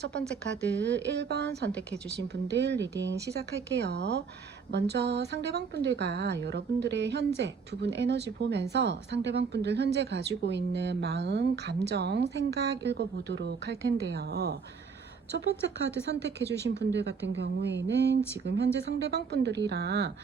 첫 번째 카드 1번 선택해 주신 분들 리딩 시작할게요. 먼저 상대방 분들과 여러분들의 현재 두 분 에너지 보면서 상대방 분들 현재 가지고 있는 마음, 감정, 생각 읽어보도록 할 텐데요. 첫 번째 카드 선택해 주신 분들 같은 경우에는 지금 현재 상대방 분들이랑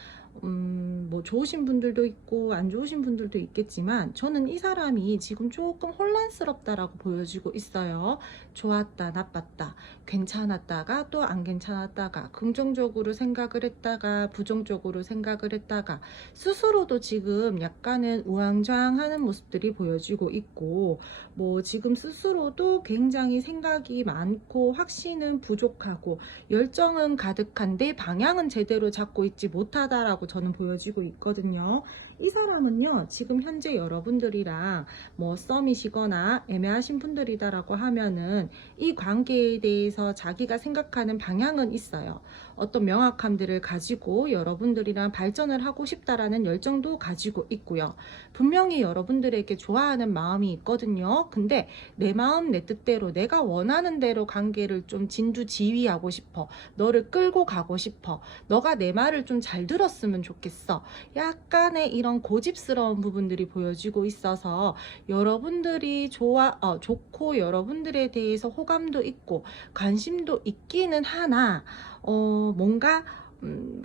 뭐 좋으신 분들도 있고 안 좋으신 분들도 있겠지만 저는 이 사람이 지금 조금 혼란스럽다라고 보여지고 있어요. 좋았다, 나빴다, 괜찮았다가 또 안 괜찮았다가 긍정적으로 생각을 했다가 부정적으로 생각을 했다가 스스로도 지금 약간은 우왕좌왕하는 모습들이 보여지고 있고 뭐 지금 스스로도 굉장히 생각이 많고 확신은 부족하고 열정은 가득한데 방향은 제대로 잡고 있지 못하다라고 저는 보여지고 있거든요. 이 사람은요 지금 현재 여러분들이랑 뭐 썸이시거나 애매하신 분들이다라고 하면은 이 관계에 대해서 자기가 생각하는 방향은 있어요. 어떤 명확함들을 가지고 여러분들이랑 발전을 하고 싶다라는 열정도 가지고 있고요. 분명히 여러분들에게 좋아하는 마음이 있거든요. 근데 내 마음 내 뜻대로 내가 원하는 대로 관계를 좀 진두지휘하고 싶어. 너를 끌고 가고 싶어. 너가 내 말을 좀 잘 들었으면 좋겠어. 약간의 이런 고집스러운 부분들이 보여지고 있어서 여러분들이 좋고 여러분들에 대해서 호감도 있고 관심도 있기는 하나 뭔가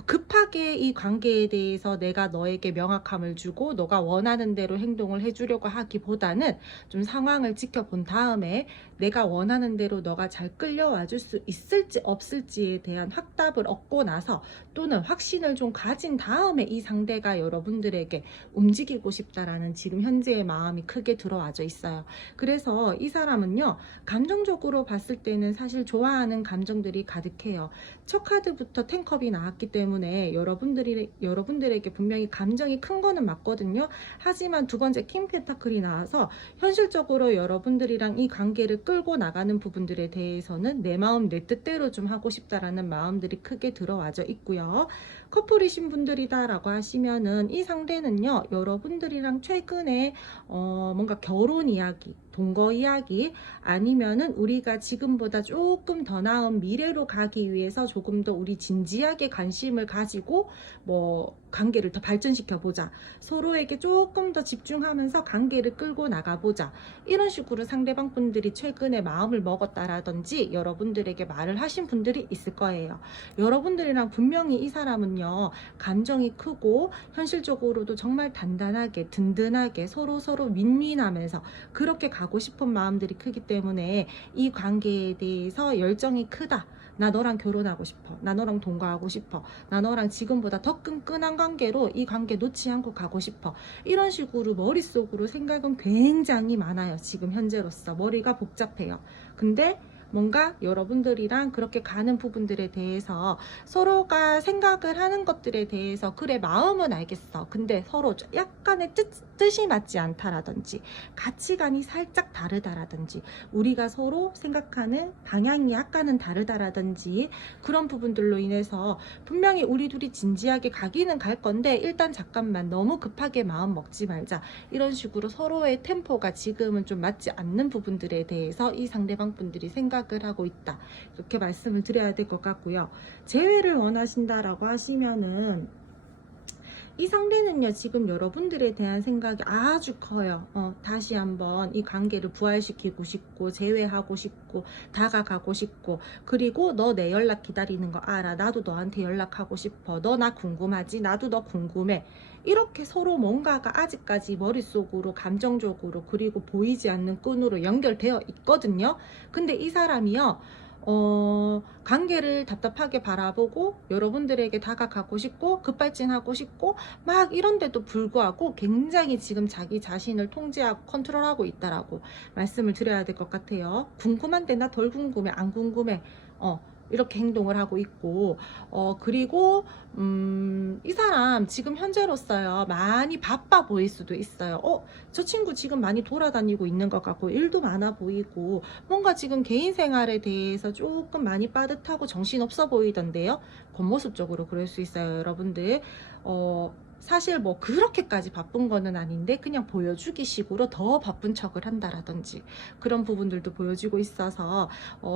급하게 이 관계에 대해서 내가 너에게 명확함을 주고 너가 원하는 대로 행동을 해주려고 하기보다는 좀 상황을 지켜본 다음에 내가 원하는 대로 너가 잘 끌려와 줄 수 있을지 없을지에 대한 확답을 얻고 나서 또는 확신을 좀 가진 다음에 이 상대가 여러분들에게 움직이고 싶다라는 지금 현재의 마음이 크게 들어와져 있어요. 그래서 이 사람은요 감정적으로 봤을 때는 사실 좋아하는 감정들이 가득해요. 첫 카드부터 텐컵이 나왔기 때문에 여러분들에게 분명히 감정이 큰 거는 맞거든요. 하지만 두 번째 킹 펜타클이 나와서 현실적으로 여러분들이랑 이 관계를 끌고 나가는 부분들에 대해서는 내 마음 내 뜻대로 좀 하고 싶다라는 마음들이 크게 들어와져 있고요. 커플이신 분들이다라고 하시면은 이 상대는요 여러분들이랑 최근에 뭔가 결혼 이야기, 동거 이야기 아니면은 우리가 지금보다 조금 더 나은 미래로 가기 위해서 조금 더 우리 진지하게 관심을 가지고 뭐 관계를 더 발전시켜 보자, 서로에게 조금 더 집중하면서 관계를 끌고 나가 보자, 이런 식으로 상대방 분들이 최근에 마음을 먹었다라든지 여러분들에게 말을 하신 분들이 있을 거예요. 여러분들이랑 분명히 이 사람은요 감정이 크고 현실적으로도 정말 단단하게 든든하게 서로 윈윈하면서 그렇게 가고 싶은 마음들이 크기 때문에 이 관계에 대해서 열정이 크다. 나 너랑 결혼하고 싶어. 나 너랑 동거하고 싶어. 나 너랑 지금보다 더 끈끈한 관계로 이 관계 놓지 않고 가고 싶어. 이런 식으로 머릿속으로 생각은 굉장히 많아요. 지금 현재로서 머리가 복잡해요. 근데 뭔가 여러분들이랑 그렇게 가는 부분들에 대해서 서로가 생각을 하는 것들에 대해서 그래 마음은 알겠어. 근데 서로 약간의 뜻이 맞지 않다라든지 가치관이 살짝 다르다라든지 우리가 서로 생각하는 방향이 약간은 다르다라든지 그런 부분들로 인해서 분명히 우리 둘이 진지하게 가기는 갈 건데 일단 잠깐만 너무 급하게 마음 먹지 말자, 이런 식으로 서로의 템포가 지금은 좀 맞지 않는 부분들에 대해서 이 상대방 분들이 생각을 하고 있다, 이렇게 말씀을 드려야 될 것 같고요. 재회를 원하신다라고 하시면은 이 상대는요 지금 여러분들에 대한 생각이 아주 커요. 다시 한번 이 관계를 부활시키고 싶고 재회하고 싶고 다가가고 싶고, 그리고 너 내 연락 기다리는 거 알아. 나도 너한테 연락하고 싶어. 너 나 궁금하지? 나도 너 궁금해. 이렇게 서로 뭔가가 아직까지 머릿속으로 감정적으로 그리고 보이지 않는 끈으로 연결되어 있거든요. 근데 이 사람이요 관계를 답답하게 바라보고 여러분들에게 다가가고 싶고 급발진하고 싶고 막 이런데도 불구하고 굉장히 지금 자기 자신을 통제하고 컨트롤하고 있다라고 말씀을 드려야 될 것 같아요. 궁금한데 나 덜 궁금해, 안 궁금해, 이렇게 행동을 하고 있고, 그리고 이 사람 지금 현재로서요 많이 바빠 보일 수도 있어요. 저 친구 지금 많이 돌아다니고 있는 것 같고 일도 많아 보이고 뭔가 지금 개인 생활에 대해서 조금 많이 빠듯하고 정신없어 보이던데요. 겉모습적으로 그럴 수 있어요, 여러분들. 사실 뭐 그렇게까지 바쁜 거는 아닌데 그냥 보여주기 식으로 더 바쁜 척을 한다라든지 그런 부분들도 보여지고 있어서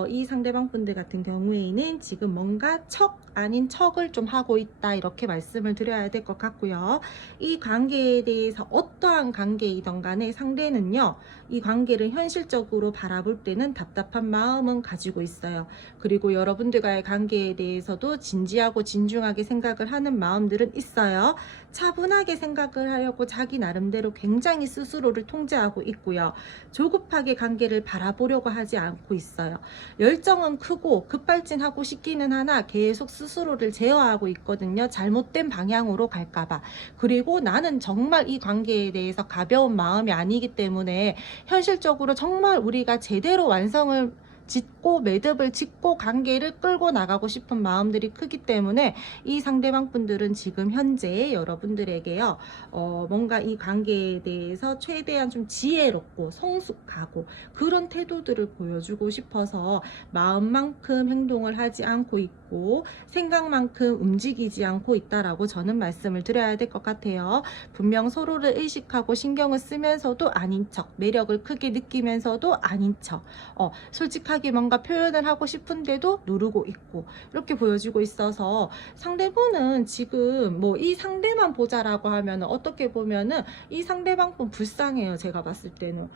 이 상대방 분들 같은 경우에는 지금 뭔가 척 아닌 척을 좀 하고 있다, 이렇게 말씀을 드려야 될 것 같고요. 이 관계에 대해서 어떠한 관계이든 간에 상대는요, 이 관계를 현실적으로 바라볼 때는 답답한 마음은 가지고 있어요. 그리고 여러분들과의 관계에 대해서도 진지하고 진중하게 생각을 하는 마음들은 있어요. 차분하게 생각을 하려고 자기 나름대로 굉장히 스스로를 통제하고 있고요. 조급하게 관계를 바라보려고 하지 않고 있어요. 열정은 크고 급발진하고 싶기는 하나 계속 스스로를 제어하고 있거든요. 잘못된 방향으로 갈까봐. 그리고 나는 정말 이 관계에 대해서 가벼운 마음이 아니기 때문에 현실적으로 정말 우리가 제대로 완성을 짓고 매듭을 짓고 관계를 끌고 나가고 싶은 마음들이 크기 때문에 이 상대방 분들은 지금 현재 여러분들에게요, 뭔가 이 관계에 대해서 최대한 좀 지혜롭고 성숙하고 그런 태도들을 보여주고 싶어서 마음만큼 행동을 하지 않고 있고 생각만큼 움직이지 않고 있다라고 저는 말씀을 드려야 될 것 같아요. 분명 서로를 의식하고 신경을 쓰면서도 아닌 척, 매력을 크게 느끼면서도 아닌 척, 솔직하게 뭔가 표현을 하고 싶은데도 누르고 있고, 이렇게 보여지고 있어서 상대분은 지금 뭐 이 상대만 보자라고 하면 어떻게 보면은 이 상대방 분 불쌍해요. 제가 봤을 때는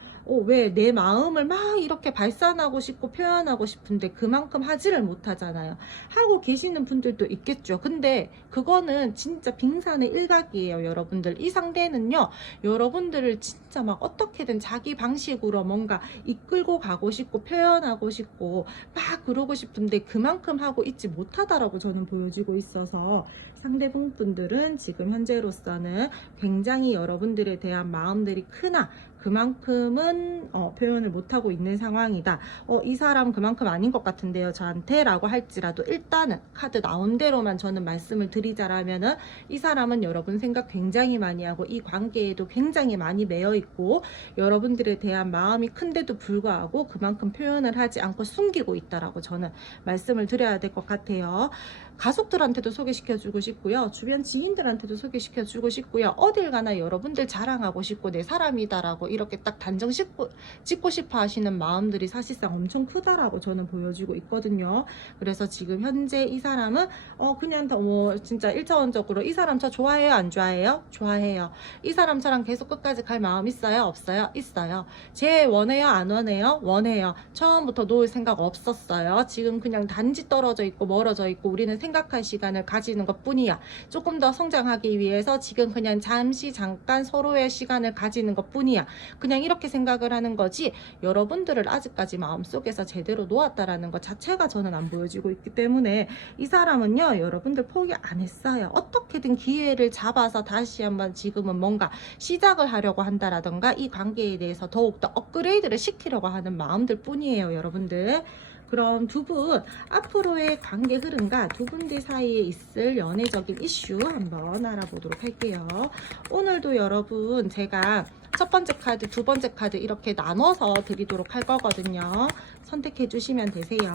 왜 내 마음을 막 이렇게 발산하고 싶고 표현하고 싶은데 그만큼 하지를 못하잖아요. 하고 계시는 분들도 있겠죠. 근데 그거는 진짜 빙산의 일각이에요. 여러분들, 이 상대는요, 여러분들을 진짜 막 어떻게든 자기 방식으로 뭔가 이끌고 가고 싶고 표현하고 싶고 막 그러고 싶은데 그만큼 하고 있지 못하다라고 저는 보여지고 있어서 상대방 분들은 지금 현재로서는 굉장히 여러분들에 대한 마음들이 크나 그만큼은 표현을 못하고 있는 상황이다. 이 사람 그만큼 아닌 것 같은데요, 저한테 라고 할지라도 일단은 카드 나온 대로만 저는 말씀을 드리자라면은 이 사람은 여러분 생각 굉장히 많이 하고 이 관계에도 굉장히 많이 매여 있고 여러분들에 대한 마음이 큰데도 불구하고 그만큼 표현을 하지 않고 숨기고 있다라고 저는 말씀을 드려야 될 것 같아요. 가족들한테도 소개시켜주고 싶고요. 주변 지인들한테도 소개시켜주고 싶고요. 어딜 가나 여러분들 자랑하고 싶고 내 사람이다라고 이렇게 딱 단정 짓고 싶어 하시는 마음들이 사실상 엄청 크다라고 저는 보여지고 있거든요. 그래서 지금 현재 이 사람은 그냥 진짜 1차원적으로 이 사람 저 좋아해요? 안 좋아해요? 좋아해요. 이 사람 저랑 계속 끝까지 갈 마음 있어요? 없어요? 있어요. 쟤 원해요? 안 원해요? 원해요. 처음부터 놓을 생각 없었어요. 지금 그냥 단지 떨어져 있고 멀어져 있고 우리는 생각할 시간을 가지는 것 뿐이야. 조금 더 성장하기 위해서 지금 그냥 잠깐 서로의 시간을 가지는 것 뿐이야. 그냥 이렇게 생각을 하는 거지 여러분들을 아직까지 마음속에서 제대로 놓았다라는 것 자체가 저는 안 보여지고 있기 때문에 이 사람은요, 여러분들 포기 안 했어요. 어떻게든 기회를 잡아서 다시 한번 지금은 뭔가 시작을 하려고 한다라던가 이 관계에 대해서 더욱더 업그레이드를 시키려고 하는 마음들 뿐이에요, 여러분들. 그럼 두 분 앞으로의 관계 흐름과 두 분들 사이에 있을 연애적인 이슈 한번 알아보도록 할게요. 오늘도 여러분 제가 첫 번째 카드, 두 번째 카드 이렇게 나눠서 드리도록 할 거거든요. 선택해 주시면 되세요.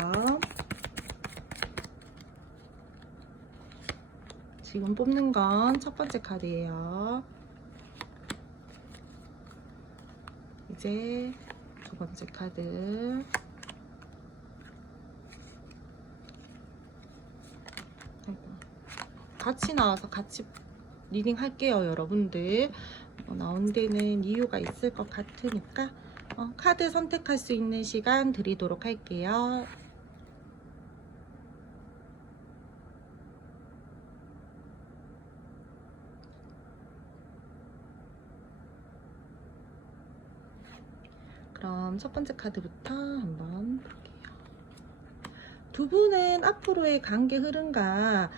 지금 뽑는 건 첫 번째 카드예요. 이제 두 번째 카드. 같이 나와서 같이 리딩 할게요, 여러분들. 나온 데는 이유가 있을 것 같으니까 카드 선택할 수 있는 시간 드리도록 할게요. 그럼 첫 번째 카드부터 한번 볼게요. 두 분은 앞으로의 관계 흐름과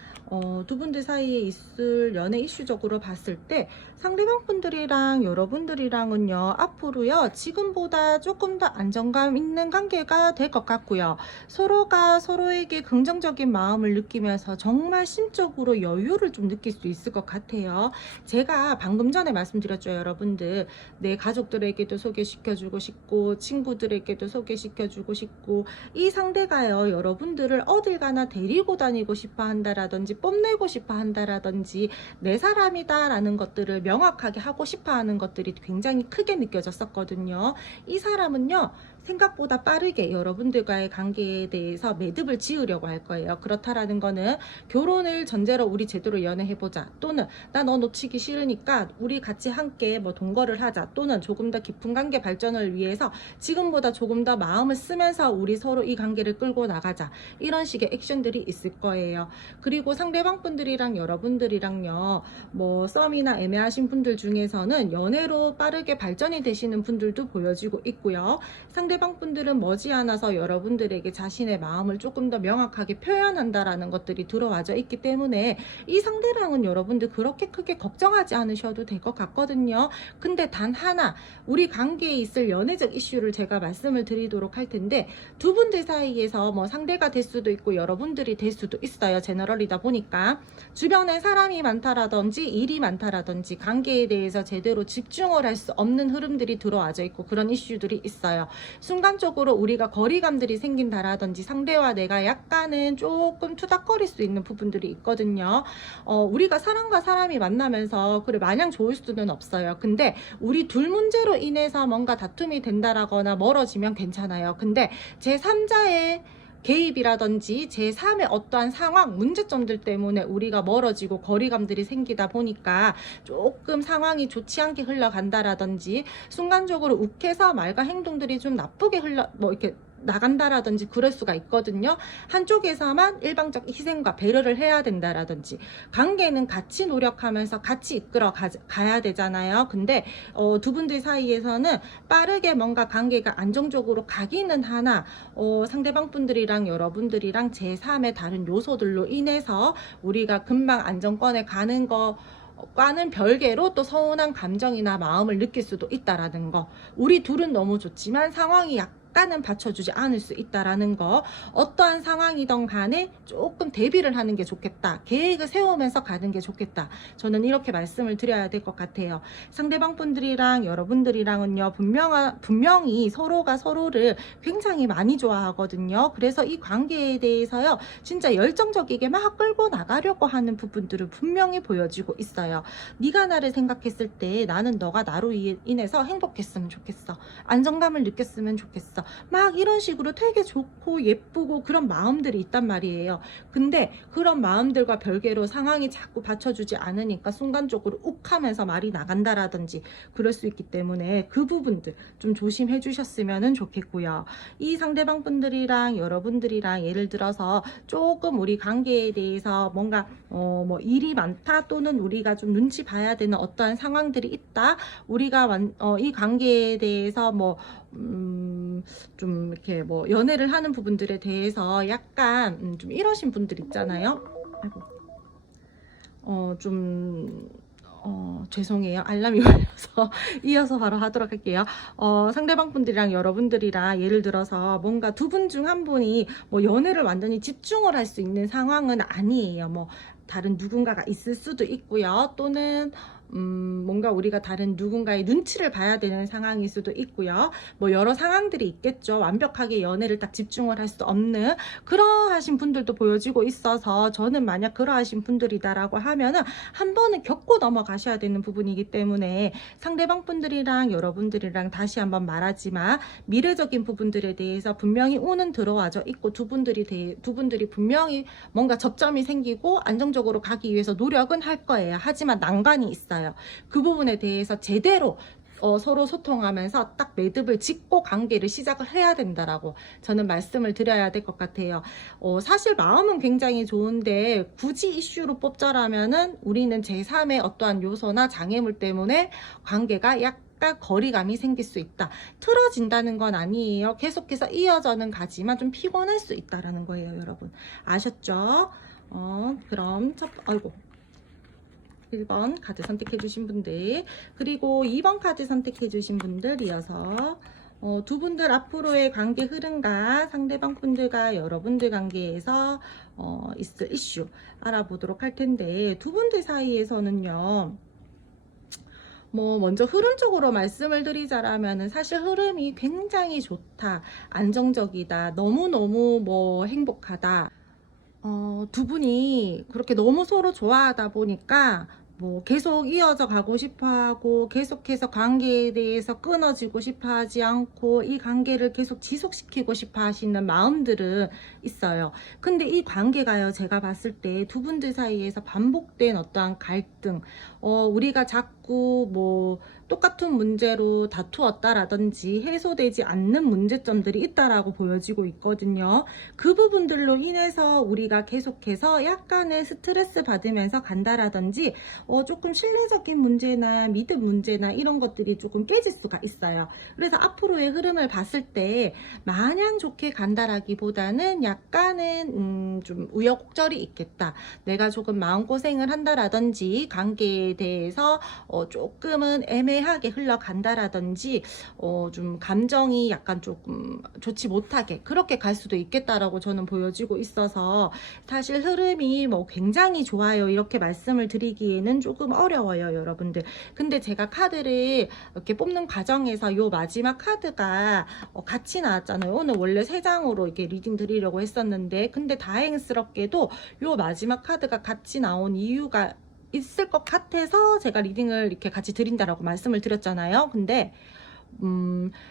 두 분들 사이에 있을 연애 이슈적으로 봤을 때 상대방 분들이랑 여러분들이랑은요, 앞으로요, 지금보다 조금 더 안정감 있는 관계가 될 것 같고요. 서로가 서로에게 긍정적인 마음을 느끼면서 정말 심적으로 여유를 좀 느낄 수 있을 것 같아요. 제가 방금 전에 말씀드렸죠, 여러분들. 내 가족들에게도 소개시켜주고 싶고, 친구들에게도 소개시켜주고 싶고, 이 상대가요, 여러분들을 어딜 가나 데리고 다니고 싶어 한다라든지, 뽐내고 싶어 한다라든지, 내 사람이다 라는 것들을 명확하게 하고 싶어 하는 것들이 굉장히 크게 느껴졌었거든요. 이 사람은요, 생각보다 빠르게 여러분들과의 관계에 대해서 매듭을 지으려고 할 거예요. 그렇다라는 거는 결혼을 전제로 우리 제대로 연애해보자, 또는 나 너 놓치기 싫으니까 우리 같이 함께 뭐 동거를 하자, 또는 조금 더 깊은 관계 발전을 위해서 지금보다 조금 더 마음을 쓰면서 우리 서로 이 관계를 끌고 나가자, 이런 식의 액션들이 있을 거예요. 그리고 상대방 분들이랑 여러분들이랑요, 뭐 썸이나 애매하신 분들 중에서는 연애로 빠르게 발전이 되시는 분들도 보여지고 있고요. 상대방 분들은 머지않아서 여러분들에게 자신의 마음을 조금 더 명확하게 표현한다라는 것들이 들어와져 있기 때문에 이 상대랑은 여러분들 그렇게 크게 걱정하지 않으셔도 될 것 같거든요. 근데 단 하나, 우리 관계에 있을 연애적 이슈를 제가 말씀을 드리도록 할 텐데, 두 분들 사이에서 뭐 상대가 될 수도 있고 여러분들이 될 수도 있어요. 제너럴이다 보니까 주변에 사람이 많다라든지 일이 많다라든지 관계에 대해서 제대로 집중을 할 수 없는 흐름들이 들어와져 있고, 그런 이슈들이 있어요. 순간적으로 우리가 거리감들이 생긴다라든지, 상대와 내가 약간은 조금 투닥거릴 수 있는 부분들이 있거든요. 우리가 사람과 사람이 만나면서 그래 마냥 좋을 수는 없어요. 근데 우리 둘 문제로 인해서 뭔가 다툼이 된다라거나 멀어지면 괜찮아요. 근데 제3자의 개입이라든지 제3의 어떠한 상황, 문제점들 때문에 우리가 멀어지고 거리감들이 생기다 보니까 조금 상황이 좋지 않게 흘러간다라든지, 순간적으로 욱해서 말과 행동들이 좀 나쁘게 이렇게 나간다라든지 그럴 수가 있거든요. 한쪽에서만 일방적 희생과 배려를 해야 된다라든지, 관계는 같이 노력하면서 같이 이끌어 가야 되잖아요. 근데 두 분들 사이에서는 빠르게 뭔가 관계가 안정적으로 가기는 하나, 상대방 분들이랑 여러분들이랑 제3의 다른 요소들로 인해서 우리가 금방 안정권에 가는 거 과는 별개로 또 서운한 감정이나 마음을 느낄 수도 있다라는 거, 우리 둘은 너무 좋지만 상황이 약간은 받쳐주지 않을 수 있다라는 거, 어떠한 상황이든 간에 조금 대비를 하는 게 좋겠다, 계획을 세우면서 가는 게 좋겠다, 저는 이렇게 말씀을 드려야 될 것 같아요. 상대방 분들이랑 여러분들이랑은요, 분명히 서로가 서로를 굉장히 많이 좋아하거든요. 그래서 이 관계에 대해서요, 진짜 열정적이게 막 끌고 나가려고 하는 부분들을 분명히 보여지고 있어요. 네가 나를 생각했을 때 나는 너가 나로 인해서 행복했으면 좋겠어, 안정감을 느꼈으면 좋겠어, 막 이런 식으로 되게 좋고 예쁘고 그런 마음들이 있단 말이에요. 근데 그런 마음들과 별개로 상황이 자꾸 받쳐주지 않으니까 순간적으로 욱하면서 말이 나간다라든지 그럴 수 있기 때문에 그 부분들 좀 조심해 주셨으면 좋겠고요. 이 상대방 분들이랑 여러분들이랑 예를 들어서 조금 우리 관계에 대해서 뭔가 뭐 일이 많다, 또는 우리가 좀 눈치 봐야 되는 어떠한 상황들이 있다, 우리가 이 관계에 대해서 좀 이렇게 뭐 연애를 하는 부분들에 대해서 약간 좀 이러신 분들 있잖아요. 아이고. 죄송해요. 알람이 울려서 이어서 바로 하도록 할게요. 상대방 분들이랑 여러분들이랑 예를 들어서 뭔가 두 분 중 한 분이 뭐 연애를 완전히 집중을 할 수 있는 상황은 아니에요. 뭐 다른 누군가가 있을 수도 있고요. 또는 뭔가 우리가 다른 누군가의 눈치를 봐야 되는 상황일 수도 있고요. 뭐 여러 상황들이 있겠죠. 완벽하게 연애를 딱 집중을 할 수 없는 그러하신 분들도 보여지고 있어서, 저는 만약 그러하신 분들이다라고 하면은 한 번은 겪고 넘어가셔야 되는 부분이기 때문에, 상대방 분들이랑 여러분들이랑 다시 한번 말하지만 미래적인 부분들에 대해서 분명히 운은 들어와져 있고, 두 분들이 분명히 뭔가 접점이 생기고 안정적으로 가기 위해서 노력은 할 거예요. 하지만 난관이 있어요. 그 부분에 대해서 제대로 서로 소통하면서 딱 매듭을 짓고 관계를 시작을 해야 된다라고 저는 말씀을 드려야 될 것 같아요. 사실 마음은 굉장히 좋은데 굳이 이슈로 뽑자라면은 우리는 제3의 어떠한 요소나 장애물 때문에 관계가 약간 거리감이 생길 수 있다. 틀어진다는 건 아니에요. 계속해서 이어져는 가지만 좀 피곤할 수 있다라는 거예요, 여러분. 아셨죠? 그럼 아이고. 1번 카드 선택해 주신 분들, 그리고 2번 카드 선택해 주신 분들 이어서 두 분들 앞으로의 관계 흐름과 상대방 분들과 여러분들 관계에서 있을 이슈 알아보도록 할 텐데, 두 분들 사이에서는요, 먼저 흐름적으로 말씀을 드리자라면은 사실 흐름이 굉장히 좋다, 안정적이다, 너무너무 행복하다. 두 분이 그렇게 너무 서로 좋아하다 보니까 계속 이어져 가고 싶어 하고, 계속해서 관계에 대해서 끊어지고 싶어 하지 않고 이 관계를 계속 지속시키고 싶어 하시는 마음들은 있어요. 근데 이 관계가요, 제가 봤을 때 두 분들 사이에서 반복된 어떠한 갈등, 우리가 자꾸 똑같은 문제로 다투었다라든지 해소되지 않는 문제점들이 있다라고 보여지고 있거든요. 그 부분들로 인해서 우리가 계속해서 약간의 스트레스 받으면서 간다라든지, 조금 신뢰적인 문제나 믿음 문제나 이런 것들이 조금 깨질 수가 있어요. 그래서 앞으로의 흐름을 봤을 때 마냥 좋게 간다라기보다는 약간은 좀 우여곡절이 있겠다, 내가 조금 마음고생을 한다라든지 관계에 대해서 조금은 애매하게 흘러간다라든지, 좀 감정이 약간 조금 좋지 못하게 그렇게 갈 수도 있겠다라고 저는 보여지고 있어서, 사실 흐름이 굉장히 좋아요 이렇게 말씀을 드리기에는 조금 어려워요, 여러분들. 근데 제가 카드를 이렇게 뽑는 과정에서 요 마지막 카드가 같이 나왔잖아요. 오늘 원래 3장으로 이렇게 리딩 드리려고 했었는데, 근데 다행스럽게도 요 마지막 카드가 같이 나온 이유가 있을 것 같아서 제가 리딩을 이렇게 같이 드린다라고 말씀을 드렸잖아요. 근데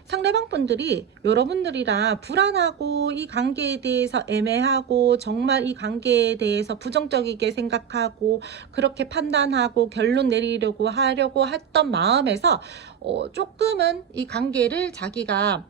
상대방 분들이 여러분들이랑 불안하고 이 관계에 대해서 애매하고 정말 이 관계에 대해서 부정적이게 생각하고 그렇게 판단하고 결론 내리려고 하려고 했던 마음에서 조금은 이 관계를 자기가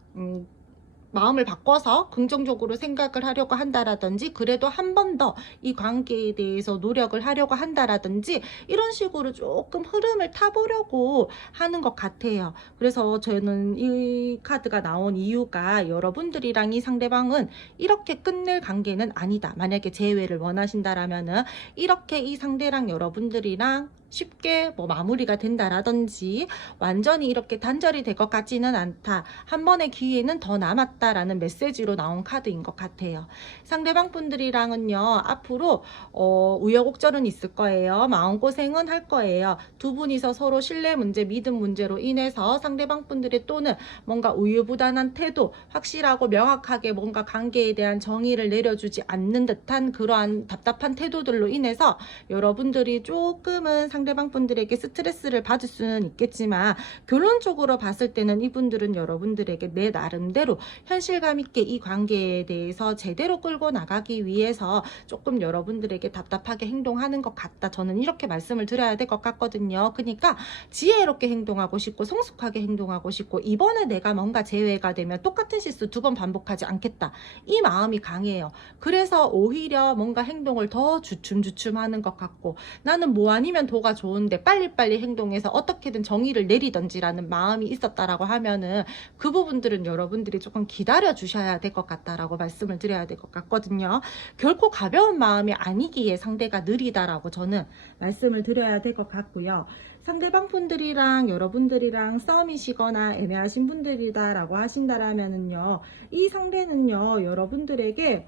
마음을 바꿔서 긍정적으로 생각을 하려고 한다라든지, 그래도 한 번 더 이 관계에 대해서 노력을 하려고 한다라든지, 이런 식으로 조금 흐름을 타보려고 하는 것 같아요. 그래서 저는 이 카드가 나온 이유가, 여러분들이랑 이 상대방은 이렇게 끝낼 관계는 아니다, 만약에 재회를 원하신다라면은 이렇게 이 상대랑 여러분들이랑 쉽게 마무리가 된다라든지, 완전히 이렇게 단절이 될 것 같지는 않다, 한 번의 기회는 더 남았다라는 메시지로 나온 카드인 것 같아요. 상대방 분들이랑은요, 앞으로 우여곡절은 있을 거예요. 마음고생은 할 거예요. 두 분이서 서로 신뢰 문제, 믿음 문제로 인해서 상대방 분들의 또는 뭔가 우유부단한 태도, 확실하고 명확하게 뭔가 관계에 대한 정의를 내려주지 않는 듯한 그러한 답답한 태도들로 인해서 여러분들이 조금은 상대방 분들에게 스트레스를 받을 수는 있겠지만, 결론적으로 봤을 때는 이분들은 여러분들에게 내 나름대로 현실감 있게 이 관계에 대해서 제대로 끌고 나가기 위해서 조금 여러분들에게 답답하게 행동하는 것 같다, 저는 이렇게 말씀을 드려야 될 것 같거든요. 그러니까 지혜롭게 행동하고 싶고 성숙하게 행동하고 싶고, 이번에 내가 뭔가 재회가 되면 똑같은 실수 2번 반복하지 않겠다, 이 마음이 강해요. 그래서 오히려 뭔가 행동을 더 주춤주춤하는 것 같고, 나는 뭐 아니면 도가 좋은데 빨리빨리 행동해서 어떻게든 정의를 내리던지라는 마음이 있었다라고 하면은, 그 부분들은 여러분들이 조금 기다려 주셔야 될 것 같다라고 말씀을 드려야 될 것 같거든요. 결코 가벼운 마음이 아니기에 상대가 느리다라고 저는 말씀을 드려야 될 것 같고요. 상대방 분들이랑 여러분들이랑 싸움이시거나 애매하신 분들이다라고 하신다라면은요, 이 상대는요, 여러분들에게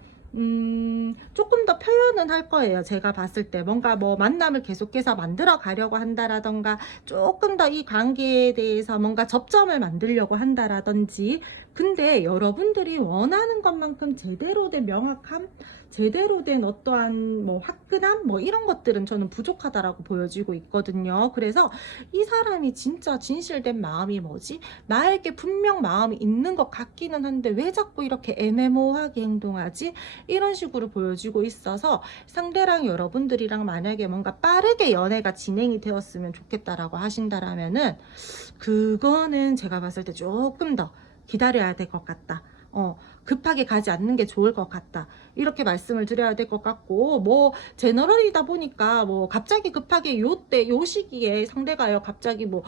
조금 더 표현은 할 거예요. 제가 봤을 때 뭔가 만남을 계속해서 만들어 가려고 한다라던가, 조금 더 이 관계에 대해서 뭔가 접점을 만들려고 한다라든지, 근데 여러분들이 원하는 것만큼 제대로 된 명확함, 제대로 된 어떠한 화끈함 이런 것들은 저는 부족하다라고 보여지고 있거든요. 그래서 이 사람이 진짜 진실된 마음이 뭐지? 나에게 분명 마음이 있는 것 같기는 한데 왜 자꾸 이렇게 애매모호하게 행동하지? 이런 식으로 보여지고 있어서, 상대랑 여러분들이랑 만약에 뭔가 빠르게 연애가 진행이 되었으면 좋겠다라고 하신다라면은, 그거는 제가 봤을 때 조금 더 기다려야 될 것 같다. 급하게 가지 않는 게 좋을 것 같다. 이렇게 말씀을 드려야 될 것 같고, 뭐 제너럴이다 보니까 뭐 갑자기 급하게 요때 요 시기에 상대가요 갑자기 뭐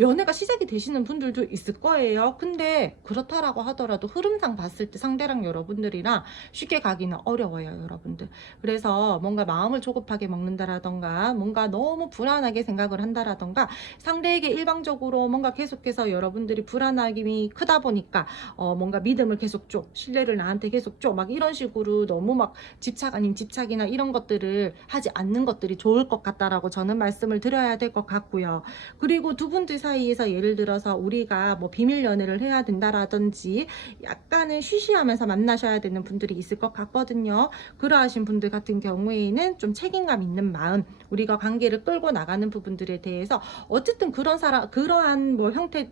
연애가 시작이 되시는 분들도 있을 거예요. 근데 그렇다라고 하더라도 흐름상 봤을 때 상대랑 여러분들이랑 쉽게 가기는 어려워요, 여러분들. 그래서 뭔가 마음을 조급하게 먹는다라던가 뭔가 너무 불안하게 생각을 한다라던가 상대에게 일방적으로 뭔가 계속해서 여러분들이 불안함이 크다 보니까 뭔가 믿음을 계속 줘, 신뢰를 나한테 계속 줘, 막 이런 식으로 너무 막 집착 아닌 집착이나 이런 것들을 하지 않는 것들이 좋을 것 같다라고 저는 말씀을 드려야 될 것 같고요. 그리고 두 분들 사이에서 예를 들어서 우리가 뭐 비밀 연애를 해야 된다라든지 약간은 쉬쉬하면서 만나셔야 되는 분들이 있을 것 같거든요. 그러하신 분들 같은 경우에는 좀 책임감 있는 마음, 우리가 관계를 끌고 나가는 부분들에 대해서 어쨌든 그러한 뭐 형태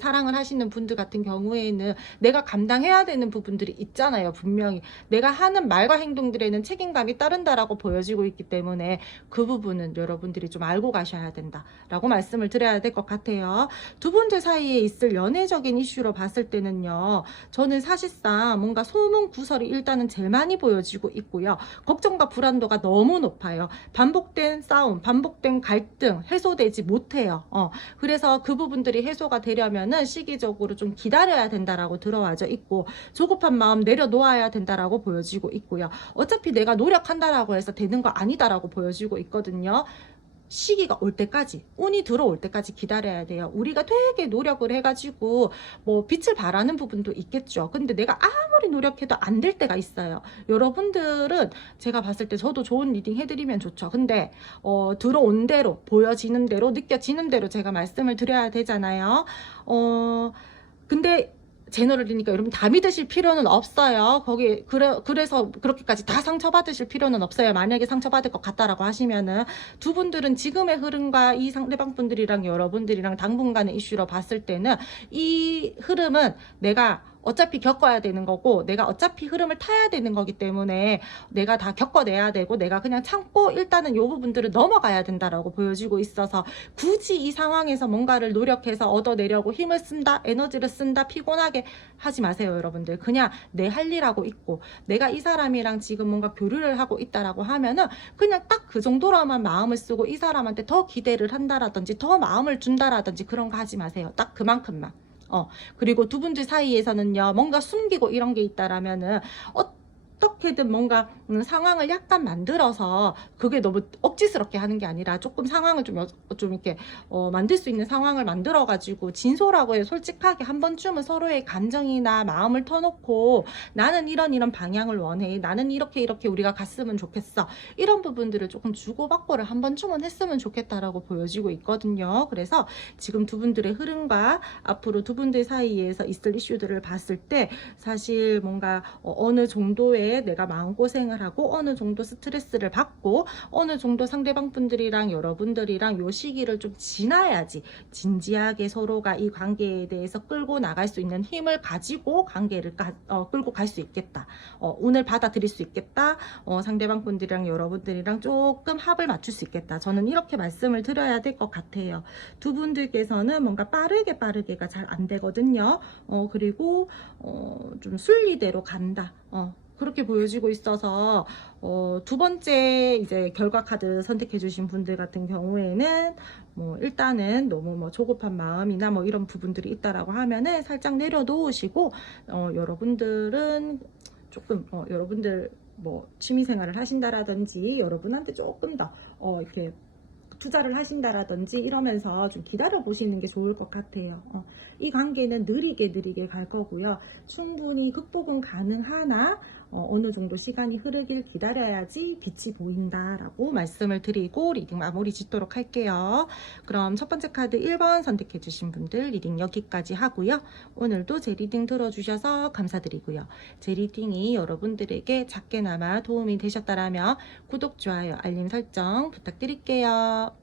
사랑을 하시는 분들 같은 경우에는 내가 감당해야 되는 부분들이 있잖아요. 분명히 내가 하는 말과 행동들에는 책임감이 따른다라고 보여지고 있기 때문에 그 부분은 여러분들이 좀 알고 가셔야 된다라고 말씀을 드려야 될 것 같아요. 두 분들 사이에 있을 연애적인 이슈로 봤을 때는요, 저는 사실상 뭔가 소문구설이 일단은 제일 많이 보여지고 있고요. 걱정과 불안도가 너무 높아요. 반복된 싸움, 반복된 갈등 해소되지 못해요. 그래서 그 부분들이 해소가 되려면은 시기적으로 좀 기다려야 된다라고 들어와져 있고, 조급한 마음 내려놓아야 된다라고 보여지고 있고요. 어차피 내가 노력한다라고 해서 되는 거 아니다라고 보여지고 있거든요. 시기가 올 때까지, 운이 들어올 때까지 기다려야 돼요. 우리가 되게 노력을 해가지고 뭐 빛을 발하는 부분도 있겠죠. 근데 내가 아무리 노력해도 안 될 때가 있어요. 여러분들은 제가 봤을 때 저도 좋은 리딩 해드리면 좋죠. 근데 들어온 대로, 보여지는 대로, 느껴지는 대로 제가 말씀을 드려야 되잖아요. 근데 제너럴이니까 여러분 다 믿으실 필요는 없어요. 그래서 그렇게까지 다 상처받으실 필요는 없어요. 만약에 상처받을 것 같다라고 하시면은, 두 분들은 지금의 흐름과 이 상대방 분들이랑 여러분들이랑 당분간의 이슈로 봤을 때는 이 흐름은 내가 어차피 겪어야 되는 거고, 내가 어차피 흐름을 타야 되는 거기 때문에 내가 다 겪어내야 되고, 내가 그냥 참고 일단은 요 부분들을 넘어가야 된다라고 보여지고 있어서, 굳이 이 상황에서 뭔가를 노력해서 얻어내려고 힘을 쓴다, 에너지를 쓴다, 피곤하게 하지 마세요, 여러분들. 그냥 내 할 일하고 있고, 내가 이 사람이랑 지금 뭔가 교류를 하고 있다라고 하면은 그냥 딱 그 정도로만 마음을 쓰고 이 사람한테 더 기대를 한다라든지 더 마음을 준다라든지 그런 거 하지 마세요. 딱 그만큼만. 그리고 두 분들 사이에서는요, 뭔가 숨기고 이런 게 있다라면은 어떻게든 뭔가 상황을 약간 만들어서, 그게 너무 억지스럽게 하는 게 아니라 조금 상황을 좀 이렇게 만들 수 있는 상황을 만들어 가지고 진솔하고 솔직하게 한 번쯤은 서로의 감정이나 마음을 터놓고, 나는 이런 방향을 원해, 나는 이렇게 우리가 갔으면 좋겠어, 이런 부분들을 조금 주고받고를 한 번쯤은 했으면 좋겠다라고 보여지고 있거든요. 그래서 지금 두 분들의 흐름과 앞으로 두 분들 사이에서 있을 이슈들을 봤을 때, 사실 뭔가 어느 정도의 내가 마음고생을 하고 어느 정도 스트레스를 받고 어느 정도 상대방 분들이랑 여러분들이랑 요 시기를 좀 지나야지 진지하게 서로가 이 관계에 대해서 끌고 나갈 수 있는 힘을 가지고 관계를 끌고 갈 수 있겠다. 운을 받아들일 수 있겠다. 상대방 분들이랑 여러분들이랑 조금 합을 맞출 수 있겠다. 저는 이렇게 말씀을 드려야 될 것 같아요. 두 분들께서는 뭔가 빠르게가 잘 안 되거든요. 그리고 좀 순리대로 간다. 그렇게 보여지고 있어서, 두 번째 이제 결과 카드 선택해 주신 분들 같은 경우에는 뭐 일단은 너무 뭐 조급한 마음이나 뭐 이런 부분들이 있다라고 하면은 살짝 내려놓으시고, 여러분들은 조금 여러분들 뭐 취미생활을 하신다라든지 여러분한테 조금 더 이렇게 투자를 하신다라든지 이러면서 좀 기다려 보시는 게 좋을 것 같아요. 이 관계는 느리게 갈 거고요. 충분히 극복은 가능하나 어느 정도 시간이 흐르길 기다려야지 빛이 보인다라고 말씀을 드리고 리딩 마무리 짓도록 할게요. 그럼 첫 번째 카드 1번 선택해 주신 분들 리딩 여기까지 하고요. 오늘도 제 리딩 들어주셔서 감사드리고요. 제 리딩이 여러분들에게 작게나마 도움이 되셨다라면 구독, 좋아요, 알림 설정 부탁드릴게요.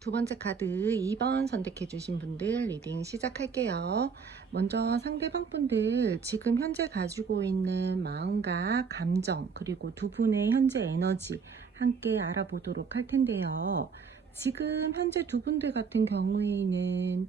두 번째 카드 2번 선택해 주신 분들 리딩 시작할게요. 먼저 상대방 분들 지금 현재 가지고 있는 마음과 감정, 그리고 두 분의 현재 에너지 함께 알아보도록 할 텐데요. 지금 현재 두 분들 같은 경우에는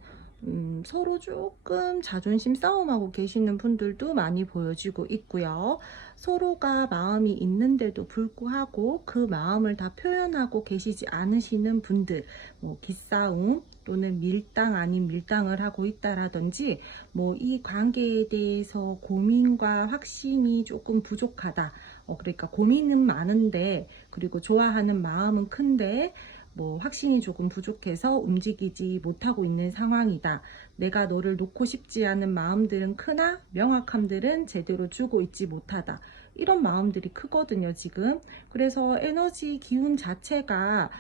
서로 조금 자존심 싸움하고 계시는 분들도 많이 보여지고 있고요. 서로가 마음이 있는데도 불구하고 그 마음을 다 표현하고 계시지 않으시는 분들, 뭐 기싸움 또는 밀당 아닌 밀당을 하고 있다라든지, 뭐 이 관계에 대해서 고민과 확신이 조금 부족하다. 그러니까 고민은 많은데, 그리고 좋아하는 마음은 큰데, 뭐 확신이 조금 부족해서 움직이지 못하고 있는 상황이다. 내가 너를 놓고 싶지 않은 마음들은 크나 명확함들은 제대로 주고 있지 못하다. 이런 마음들이 크거든요, 지금. 그래서 에너지 기운 자체가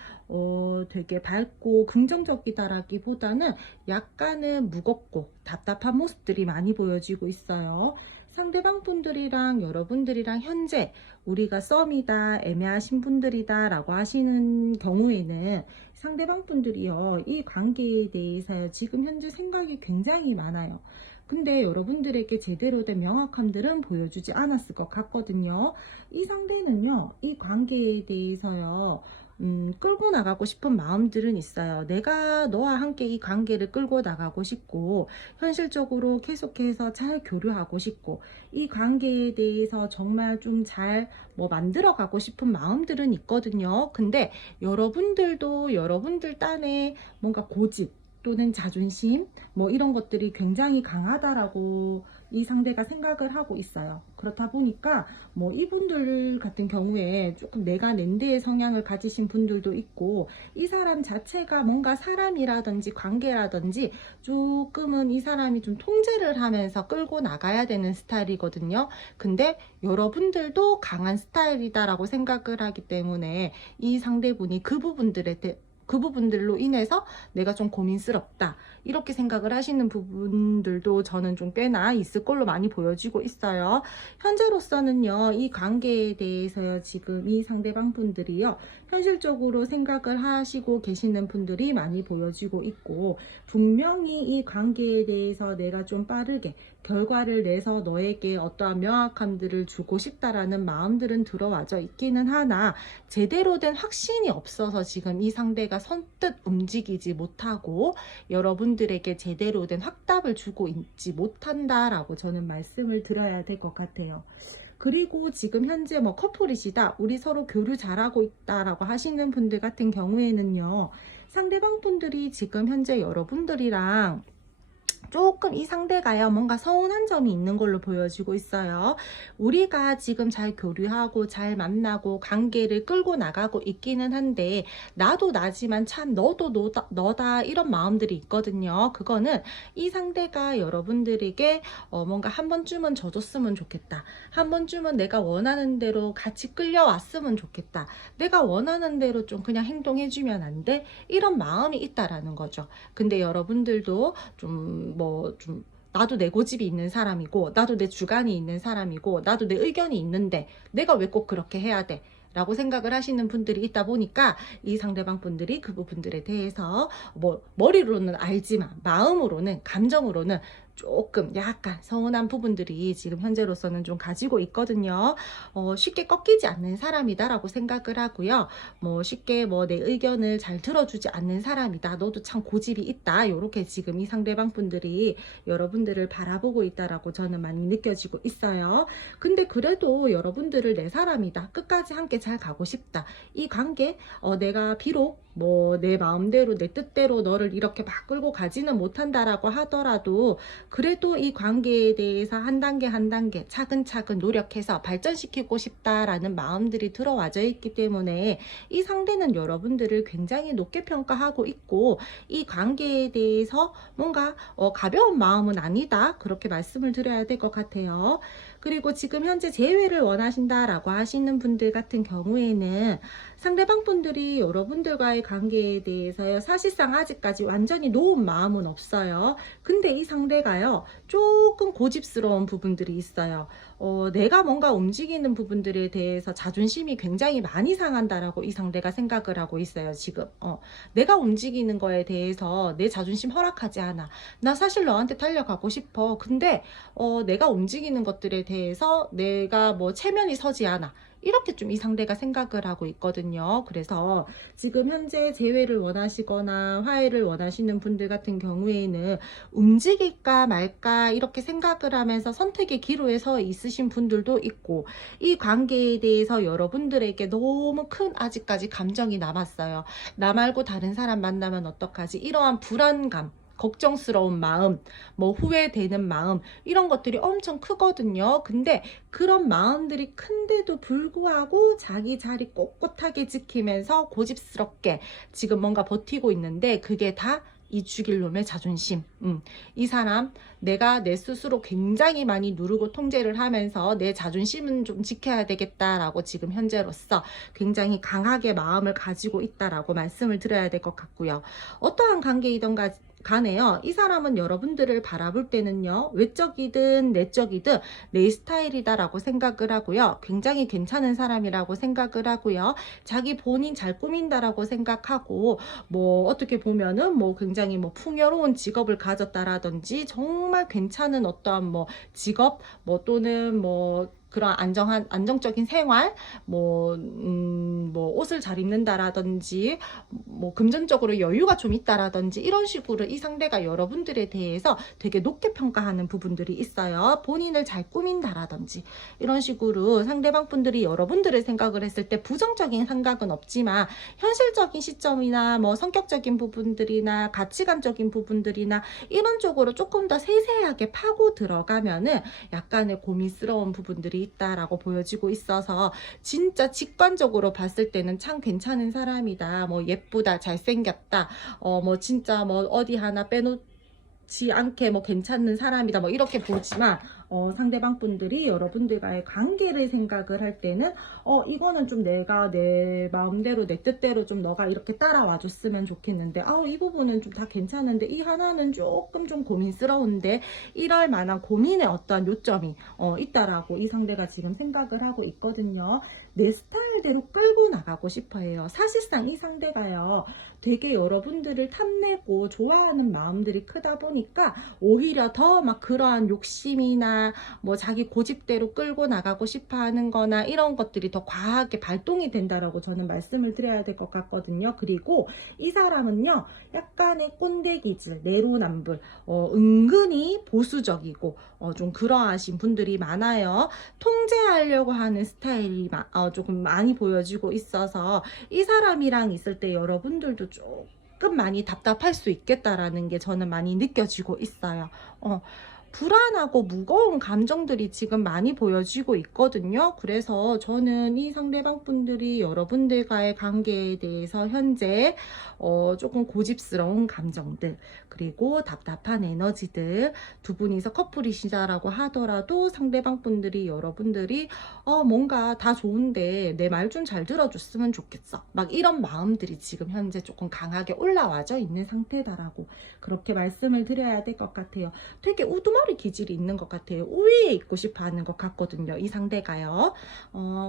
되게 밝고 긍정적이다라기보다는 약간은 무겁고 답답한 모습들이 많이 보여지고 있어요. 상대방 분들이랑 여러분들이랑 현재 우리가 썸이다, 애매하신 분들이다 라고 하시는 경우에는 상대방 분들이요, 이 관계에 대해서 지금 현재 생각이 굉장히 많아요. 근데 여러분들에게 제대로 된 명확함들은 보여주지 않았을 것 같거든요. 이 상대는요, 이 관계에 대해서요, 끌고 나가고 싶은 마음들은 있어요. 내가 너와 함께 이 관계를 끌고 나가고 싶고, 현실적으로 계속해서 잘 교류하고 싶고, 이 관계에 대해서 정말 좀 잘 뭐 만들어 가고 싶은 마음들은 있거든요. 근데 여러분들도 여러분들 딴에 뭔가 고집 또는 자존심 뭐 이런 것들이 굉장히 강하다라고 이 상대가 생각을 하고 있어요. 그렇다 보니까 뭐 이분들 같은 경우에 조금 내가 낸데의 성향을 가지신 분들도 있고, 이 사람 자체가 뭔가 사람이라든지 관계라든지 조금은 이 사람이 좀 통제를 하면서 끌고 나가야 되는 스타일이거든요. 근데 여러분들도 강한 스타일이다라고 생각을 하기 때문에 이 상대분이 그 부분들로 인해서 내가 좀 고민스럽다 이렇게 생각을 하시는 부분들도 저는 좀 꽤나 있을 걸로 많이 보여지고 있어요. 현재로서는요, 이 관계에 대해서요, 지금 이 상대방 분들이요, 현실적으로 생각을 하시고 계시는 분들이 많이 보여지고 있고, 분명히 이 관계에 대해서 내가 좀 빠르게 결과를 내서 너에게 어떠한 명확함들을 주고 싶다라는 마음들은 들어와져 있기는 하나, 제대로 된 확신이 없어서 지금 이 상대가 선뜻 움직이지 못하고 여러분들에게 제대로 된 확답을 주고 있지 못한다라고 저는 말씀을 드려야 될 것 같아요. 그리고 지금 현재 뭐 커플이시다, 우리 서로 교류 잘하고 있다라고 하시는 분들 같은 경우에는요, 상대방 분들이 지금 현재 여러분들이랑 조금 이 상대가요, 뭔가 서운한 점이 있는 걸로 보여지고 있어요. 우리가 지금 잘 교류하고 잘 만나고 관계를 끌고 나가고 있기는 한데, 나도 나지만 참 너도 너다 이런 마음들이 있거든요. 그거는 이 상대가 여러분들에게 뭔가 한 번쯤은 져줬으면 좋겠다, 한 번쯤은 내가 원하는 대로 같이 끌려왔으면 좋겠다, 내가 원하는 대로 좀 그냥 행동해주면 안 돼? 이런 마음이 있다라는 거죠. 근데 여러분들도 좀 나도 내 고집이 있는 사람이고, 나도 내 주관이 있는 사람이고, 나도 내 의견이 있는데 내가 왜 꼭 그렇게 해야 돼? 라고 생각을 하시는 분들이 있다 보니까 이 상대방 분들이 그 부분들에 대해서 뭐 머리로는 알지만 마음으로는, 감정으로는 조금 약간 서운한 부분들이 지금 현재로서는 좀 가지고 있거든요. 쉽게 꺾이지 않는 사람이다라고 생각을 하고요. 뭐 쉽게 뭐 내 의견을 잘 들어주지 않는 사람이다, 너도 참 고집이 있다, 요렇게 지금 이 상대방 분들이 여러분들을 바라보고 있다라고 저는 많이 느껴지고 있어요. 근데 그래도 여러분들을 내 사람이다, 끝까지 함께 잘 가고 싶다, 이 관계 내가 비록 뭐 내 마음대로 내 뜻대로 너를 이렇게 막 끌고 가지는 못한다라고 하더라도, 그래도 이 관계에 대해서 한 단계 한 단계 차근차근 노력해서 발전시키고 싶다라는 마음들이 들어와져 있기 때문에 이 상대는 여러분들을 굉장히 높게 평가하고 있고, 이 관계에 대해서 뭔가 가벼운 마음은 아니다, 그렇게 말씀을 드려야 될 것 같아요. 그리고 지금 현재 재회를 원하신다라고 하시는 분들 같은 경우에는 상대방 분들이 여러분들과의 관계에 대해서요, 사실상 아직까지 완전히 놓은 마음은 없어요. 근데 이 상대가요, 조금 고집스러운 부분들이 있어요. 내가 뭔가 움직이는 부분들에 대해서 자존심이 굉장히 많이 상한다라고 이 상대가 생각을 하고 있어요, 지금. 내가 움직이는 거에 대해서 내 자존심 허락하지 않아. 나 사실 너한테 달려가고 싶어. 근데 내가 움직이는 것들에 대해서 내가 뭐 체면이 서지 않아. 이렇게 좀 이 상대가 생각을 하고 있거든요. 그래서 지금 현재 재회를 원하시거나 화해를 원하시는 분들 같은 경우에는 움직일까 말까 이렇게 생각을 하면서 선택의 기로에 서 있으신 분들도 있고, 이 관계에 대해서 여러분들에게 너무 큰 아직까지 감정이 남았어요. 나 말고 다른 사람 만나면 어떡하지? 이러한 불안감, 걱정스러운 마음, 뭐 후회되는 마음, 이런 것들이 엄청 크거든요. 근데 그런 마음들이 큰데도 불구하고 자기 자리 꼿꼿하게 지키면서 고집스럽게 지금 뭔가 버티고 있는데, 그게 다 이 죽일 놈의 자존심. 이 사람 내가 내 스스로 굉장히 많이 누르고 통제를 하면서 내 자존심은 좀 지켜야 되겠다라고 지금 현재로서 굉장히 강하게 마음을 가지고 있다라고 말씀을 드려야 될 것 같고요. 어떠한 관계이든 간에요, 이 사람은 여러분들을 바라볼 때는요, 외적이든 내적이든 내 스타일이다 라고 생각을 하고요, 굉장히 괜찮은 사람이라고 생각을 하고요, 자기 본인 잘 꾸민다 라고 생각하고, 뭐 어떻게 보면은 뭐 굉장히 뭐 풍요로운 직업을 가졌다라든지 정말 괜찮은 어떠한 뭐 직업 뭐 또는 뭐 그런 안정적인 생활, 뭐 옷을 잘 입는다라든지, 뭐 금전적으로 여유가 좀 있다라든지, 이런 식으로 이 상대가 여러분들에 대해서 되게 높게 평가하는 부분들이 있어요. 본인을 잘 꾸민다라든지, 이런 식으로 상대방 분들이 여러분들을 생각을 했을 때 부정적인 생각은 없지만, 현실적인 시점이나 뭐 성격적인 부분들이나 가치관적인 부분들이나 이런 쪽으로 조금 더 세세하게 파고 들어가면은 약간의 고민스러운 부분들이 있다라고 보여지고 있어서, 진짜 직관적으로 봤을 때는 참 괜찮은 사람이다, 뭐 예쁘다, 잘생겼다, 뭐 진짜 뭐 어디 하나 빼놓지 않게 뭐 괜찮은 사람이다, 뭐 이렇게 보지만, 상대방 분들이 여러분들과의 관계를 생각을 할 때는 이거는 좀 내가 내 마음대로 내 뜻대로 좀 너가 이렇게 따라와 줬으면 좋겠는데, 이 부분은 좀 다 괜찮은데 이 하나는 조금 좀 고민스러운데, 이럴 만한 고민의 어떤 요점이 있다라고 이 상대가 지금 생각을 하고 있거든요. 내 스타일대로 끌고 나가고 싶어 해요. 사실상 이 상대가요, 되게 여러분들을 탐내고 좋아하는 마음들이 크다 보니까 오히려 더 막 그러한 욕심이나 뭐 자기 고집대로 끌고 나가고 싶어 하는 거나 이런 것들이 더 과하게 발동이 된다라고 저는 말씀을 드려야 될 것 같거든요. 그리고 이 사람은요, 약간의 꼰대 기질, 내로남불, 은근히 보수적이고 좀 그러하신 분들이 많아요. 통제하려고 하는 스타일이 조금 많이 보여지고 있어서, 이 사람이랑 있을 때 여러분들도 조금 많이 답답할 수 있겠다라는 게 저는 많이 느껴지고 있어요. 불안하고 무거운 감정들이 지금 많이 보여지고 있거든요. 그래서 저는 이 상대방 분들이 여러분들과의 관계에 대해서 현재 조금 고집스러운 감정들, 그리고 답답한 에너지들, 두 분이서 커플이시다라고 하더라도 상대방 분들이 여러분들이 뭔가 다 좋은데 내 말 좀 잘 들어줬으면 좋겠어, 막 이런 마음들이 지금 현재 조금 강하게 올라와져 있는 상태다라고 그렇게 말씀을 드려야 될 것 같아요. 되게 우두머리 기질이 있는 것 같아요. 우위에 있고 싶어 하는 것 같거든요, 이 상대가요.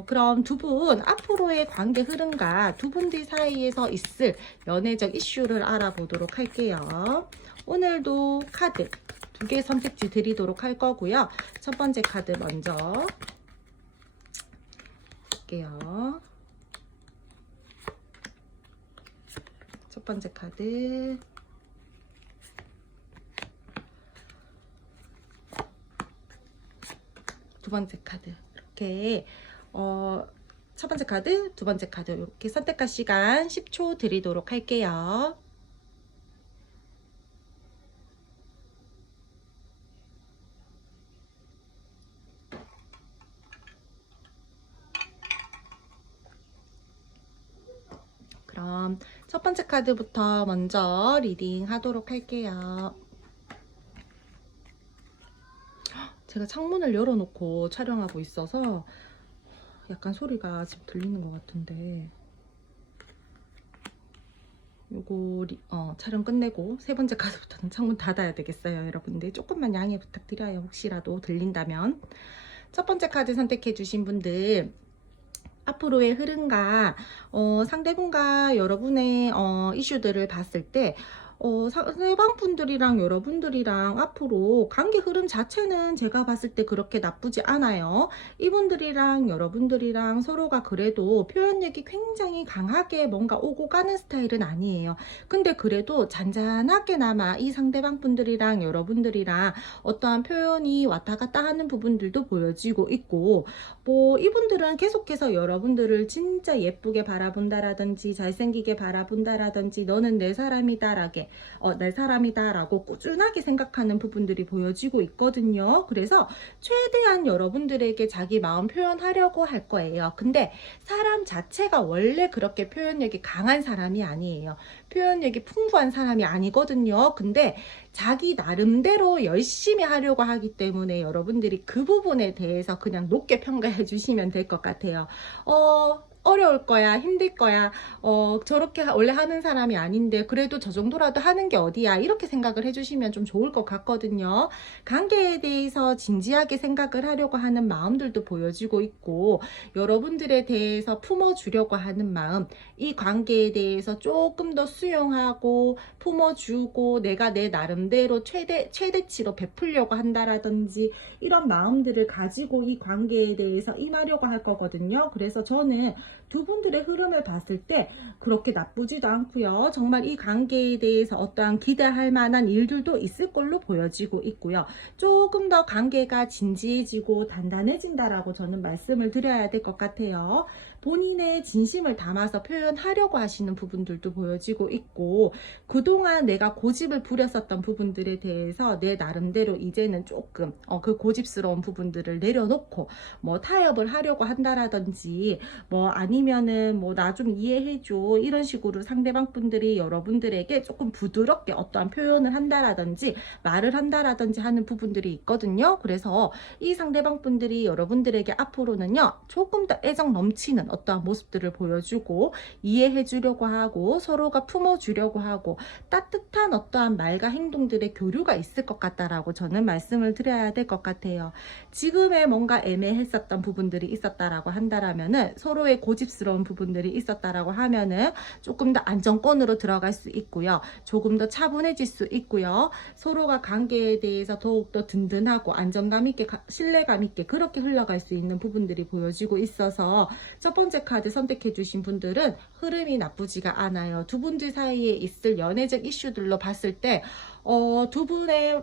그럼 두 분 앞으로의 관계 흐름과 두 분들 사이에서 있을 연애적 이슈를 알아보도록 할게요. 오늘도 카드 2개 선택지 드리도록 할 거고요. 첫 번째 카드 먼저 볼게요. 첫 번째 카드, 두 번째 카드, 이렇게 첫 번째 카드, 두 번째 카드 이렇게 선택할 시간 10초 드리도록 할게요. 그럼 첫 번째 카드부터 먼저 리딩 하도록 할게요. 제가 창문을 열어놓고 촬영하고 있어서 약간 소리가 지금 들리는 것 같은데, 요거 촬영 끝내고 세 번째 카드부터는 창문 닫아야 되겠어요. 여러분들 조금만 양해 부탁드려요, 혹시라도 들린다면. 첫 번째 카드 선택해 주신 분들, 앞으로의 흐름과 상대분과 여러분의 이슈들을 봤을 때 상대방분들이랑 여러분들이랑 앞으로 관계 흐름 자체는 제가 봤을 때 그렇게 나쁘지 않아요. 이분들이랑 여러분들이랑 서로가 그래도 표현력이 굉장히 강하게 뭔가 오고 가는 스타일은 아니에요. 근데 그래도 잔잔하게나마 이 상대방분들이랑 여러분들이랑 어떠한 표현이 왔다 갔다 하는 부분들도 보여지고 있고, 뭐 이분들은 계속해서 여러분들을 진짜 예쁘게 바라본다라든지 잘생기게 바라본다라든지 너는 내 사람이다라게 내 사람이다라고 꾸준하게 생각하는 부분들이 보여지고 있거든요. 그래서 최대한 여러분들에게 자기 마음 표현하려고 할 거예요. 근데 사람 자체가 원래 그렇게 표현력이 강한 사람이 아니에요. 표현력이 풍부한 사람이 아니거든요. 근데 자기 나름대로 열심히 하려고 하기 때문에 여러분들이 그 부분에 대해서 그냥 높게 평가해 주시면 될 것 같아요. 어려울 거야, 힘들 거야, 저렇게 원래 하는 사람이 아닌데 그래도 저 정도라도 하는 게 어디야, 이렇게 생각을 해주시면 좀 좋을 것 같거든요. 관계에 대해서 진지하게 생각을 하려고 하는 마음들도 보여지고 있고, 여러분들에 대해서 품어주려고 하는 마음, 이 관계에 대해서 조금 더 수용하고 품어주고 내가 내 나름대로 최대치로 베풀려고 한다라든지 이런 마음들을 가지고 이 관계에 대해서 임하려고 할 거거든요. 그래서 저는 두 분들의 흐름을 봤을 때 그렇게 나쁘지도 않고요. 정말 이 관계에 대해서 어떠한 기대할 만한 일들도 있을 걸로 보여지고 있고요. 조금 더 관계가 진지해지고 단단해진다라고 저는 말씀을 드려야 될 것 같아요. 본인의 진심을 담아서 표현하려고 하시는 부분들도 보여지고 있고, 그동안 내가 고집을 부렸었던 부분들에 대해서 내 나름대로 이제는 조금 그 고집스러운 부분들을 내려놓고 뭐 타협을 하려고 한다라든지, 뭐 아니면은 뭐 나 좀 이해해줘, 이런 식으로 상대방 분들이 여러분들에게 조금 부드럽게 어떠한 표현을 한다라든지 말을 한다라든지 하는 부분들이 있거든요. 그래서 이 상대방 분들이 여러분들에게 앞으로는요 조금 더 애정 넘치는 어떠한 모습들을 보여주고 이해해 주려고 하고 서로가 품어주려고 하고 따뜻한 어떠한 말과 행동들의 교류가 있을 것 같다라고 저는 말씀을 드려야 될 것 같아요. 지금의 뭔가 애매했었던 부분들이 있었다라고 한다라면은, 서로의 고집스러운 부분들이 있었다라고 하면은 조금 더 안정권으로 들어갈 수 있고요. 조금 더 차분해질 수 있고요. 서로가 관계에 대해서 더욱더 든든하고 안정감 있게 신뢰감 있게 그렇게 흘러갈 수 있는 부분들이 보여지고 있어서 첫 번째 카드 선택해 주신 분들은 흐름이 나쁘지가 않아요. 두 분들 사이에 있을 연애적 이슈들로 봤을 때 두 분의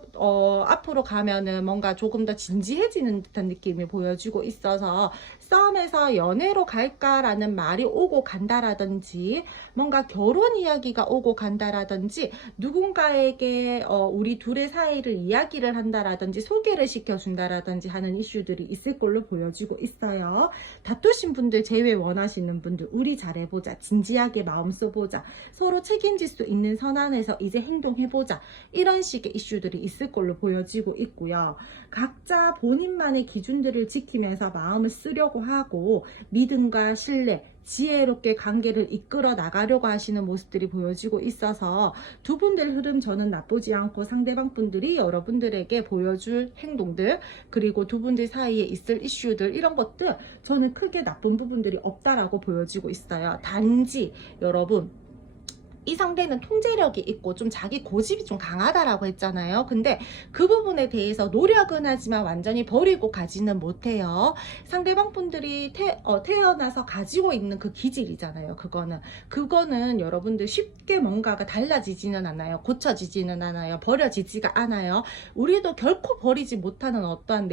앞으로 가면은 뭔가 조금 더 진지해지는 듯한 느낌이 보여지고 있어서 싸움에서 연애로 갈까라는 말이 오고 간다라든지, 뭔가 결혼 이야기가 오고 간다라든지, 누군가에게 우리 둘의 사이를 이야기를 한다라든지 소개를 시켜준다라든지 하는 이슈들이 있을 걸로 보여지고 있어요. 다투신 분들 제외 원하시는 분들, 우리 잘해보자, 진지하게 마음 써보자, 서로 책임질 수 있는 선안에서 이제 행동해보자, 이런 식의 이슈들이 있을 걸로 보여지고 있고요. 각자 본인만의 기준들을 지키면서 마음을 쓰려고 하고 믿음과 신뢰, 지혜롭게 관계를 이끌어 나가려고 하시는 모습들이 보여지고 있어서 두 분들 흐름 저는 나쁘지 않고, 상대방 분들이 여러분들에게 보여줄 행동들, 그리고 두 분들 사이에 있을 이슈들, 이런 것들 저는 크게 나쁜 부분들이 없다라고 보여지고 있어요. 단지 여러분, 이 상대는 통제력이 있고 좀 자기 고집이 좀 강하다라고 했잖아요. 근데 그 부분에 대해서 노력은 하지만 완전히 버리고 가지는 못해요. 상대방 분들이 태어나서 가지고 있는 그 기질이잖아요. 그거는 여러분들 쉽게 뭔가가 달라지지는 않아요. 고쳐지지는 않아요. 버려지지가 않아요. 우리도 결코 버리지 못하는 어떠한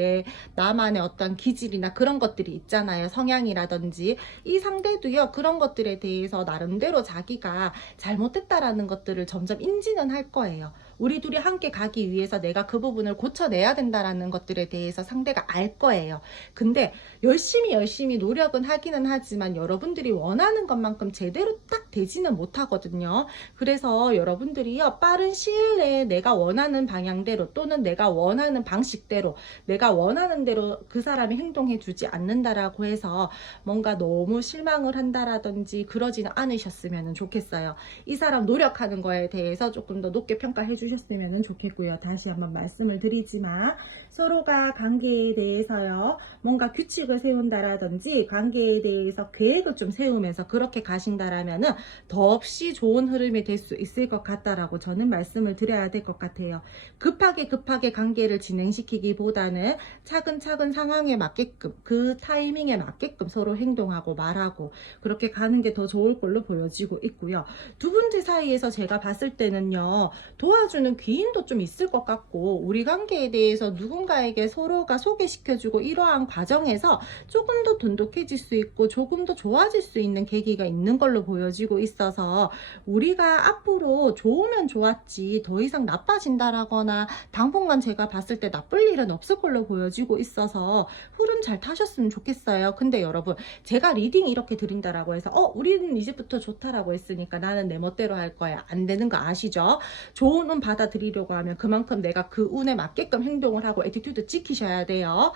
나만의 어떠한 기질이나 그런 것들이 있잖아요. 성향이라든지. 이 상대도요, 그런 것들에 대해서 나름대로 자기가 잘못됐다라는 것들을 점점 인지는 할 거예요. 우리 둘이 함께 가기 위해서 내가 그 부분을 고쳐내야 된다라는 것들에 대해서 상대가 알 거예요. 근데 열심히 노력은 하기는 하지만 여러분들이 원하는 것만큼 제대로 딱 되지는 못하거든요. 그래서 여러분들이요, 빠른 시일 내에 내가 원하는 방향대로 또는 내가 원하는 방식대로 내가 원하는 대로 그 사람이 행동해 주지 않는다라고 해서 뭔가 너무 실망을 한다라든지 그러지는 않으셨으면 좋겠어요. 이 사람 노력하는 거에 대해서 조금 더 높게 평가해 주시면 주셨으면 좋겠고요. 다시 한번 말씀을 드리지만 서로가 관계에 대해서요, 뭔가 규칙을 세운다라든지 관계에 대해서 계획을 좀 세우면서 그렇게 가신다라면은 더없이 좋은 흐름이 될 수 있을 것 같다라고 저는 말씀을 드려야 될 것 같아요. 급하게 관계를 진행시키기보다는 차근차근 상황에 맞게끔, 그 타이밍에 맞게끔 서로 행동하고 말하고 그렇게 가는 게 더 좋을 걸로 보여지고 있고요. 두 분들 사이에서 제가 봤을 때는요, 도와주는 귀인도 좀 있을 것 같고, 우리 관계에 대해서 누군가에게 서로가 소개시켜주고 이러한 과정에서 조금 더 돈독해질 수 있고 조금 더 좋아질 수 있는 계기가 있는 걸로 보여지고 있어서, 우리가 앞으로 좋으면 좋았지 더 이상 나빠진다라거나 당분간 제가 봤을 때 나쁠 일은 없을 걸로 보여지고 있어서 흐름 잘 타셨으면 좋겠어요. 근데 여러분, 제가 리딩 이렇게 드린다라고 해서 우리는 이제부터 좋다라고 했으니까 나는 내 멋대로 할 거야, 안 되는 거 아시죠? 좋은 운 받아들이려고 하면 그만큼 내가 그 운에 맞게끔 행동을 하고 애티튜드 지키셔야 돼요.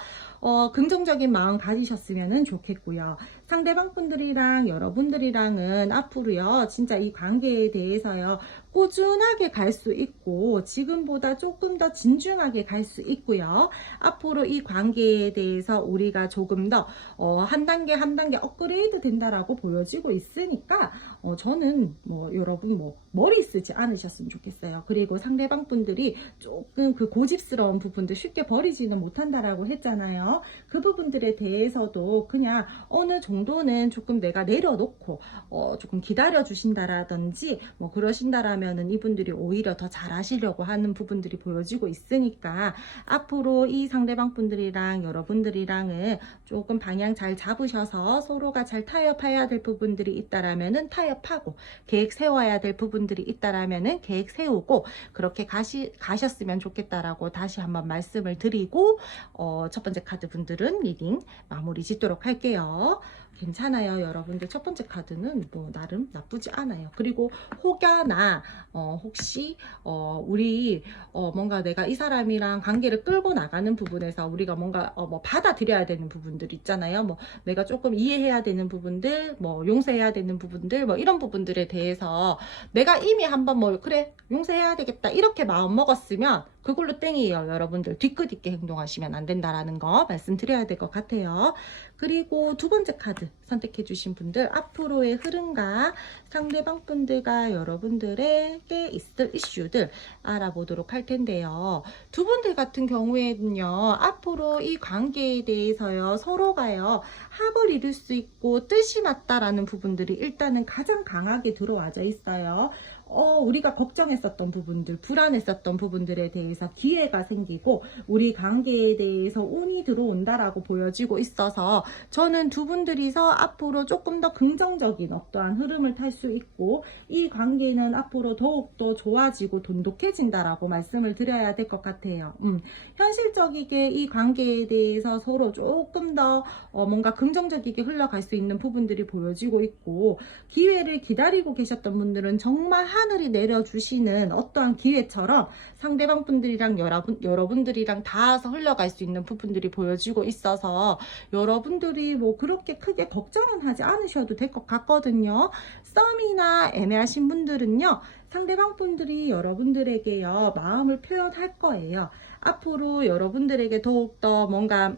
긍정적인 마음 가지셨으면 좋겠고요. 상대방 분들이랑 여러분들이랑은 앞으로요, 진짜 이 관계에 대해서요, 꾸준하게 갈 수 있고 지금보다 조금 더 진중하게 갈 수 있고요. 앞으로 이 관계에 대해서 우리가 조금 더 한 단계 한 단계 업그레이드 된다라고 보여지고 있으니까 저는 여러분 머리 쓰지 않으셨으면 좋겠어요. 그리고 상대방 분들이 조금 그 고집스러운 부분들 쉽게 버리지는 못한다라고 했잖아요. 그 부분들에 대해서도 그냥 어느 정도는 조금 내가 내려놓고 조금 기다려 주신다라든지 그러신다라면은 이분들이 오히려 더 잘하시려고 하는 부분들이 보여지고 있으니까 앞으로 이 상대방 분들이랑 여러분들이랑은 조금 방향 잘 잡으셔서 서로가 잘 타협해야 될 부분들이 있다라면은 타협하고, 계획 세워야 될 부분들이 있다라면은 계획 세우고 그렇게 가셨으면 좋겠다라고 다시 한번 말씀을 드리고, 첫 번째 카드 분들은 리딩 마무리 짓도록 할게요. 괜찮아요, 여러분들. 첫 번째 카드는 나름 나쁘지 않아요. 그리고 혹여나 혹시 우리 뭔가 내가 이 사람이랑 관계를 끌고 나가는 부분에서 우리가 뭔가 받아들여야 되는 부분들 있잖아요. 내가 조금 이해해야 되는 부분들, 용서해야 되는 부분들, 이런 부분들에 대해서 내가 이미 한번 그래 용서해야 되겠다 이렇게 마음 먹었으면 그걸로 땡이에요. 여러분들 뒤끝 있게 행동하시면 안 된다라는 거 말씀드려야 될 것 같아요. 그리고 두 번째 카드 선택해 주신 분들, 앞으로의 흐름과 상대방 분들과 여러분들에게 있을 이슈들 알아보도록 할 텐데요. 두 분들 같은 경우에는요, 앞으로 이 관계에 대해서요, 서로가요 합을 이룰 수 있고 뜻이 맞다라는 부분들이 일단은 가장 강하게 들어와져 있어요. 우리가 걱정했었던 부분들, 불안했었던 부분들에 대해서 기회가 생기고 우리 관계에 대해서 운이 들어온다라고 보여지고 있어서 저는 두 분들이서 앞으로 조금 더 긍정적인 어떠한 흐름을 탈 수 있고 이 관계는 앞으로 더욱더 좋아지고 돈독해진다라고 말씀을 드려야 될 것 같아요. 현실적이게 이 관계에 대해서 서로 조금 더 뭔가 긍정적이게 흘러갈 수 있는 부분들이 보여지고 있고, 기회를 기다리고 계셨던 분들은 정말 하늘이 내려주시는 어떠한 기회처럼 상대방 분들이랑 여러분들이랑 닿아서 흘러갈 수 있는 부분들이 보여지고 있어서 여러분들이 그렇게 크게 걱정은 하지 않으셔도 될 것 같거든요. 썸이나 애매하신 분들은요, 상대방 분들이 여러분들에게요 마음을 표현할 거예요. 앞으로 여러분들에게 더욱더 뭔가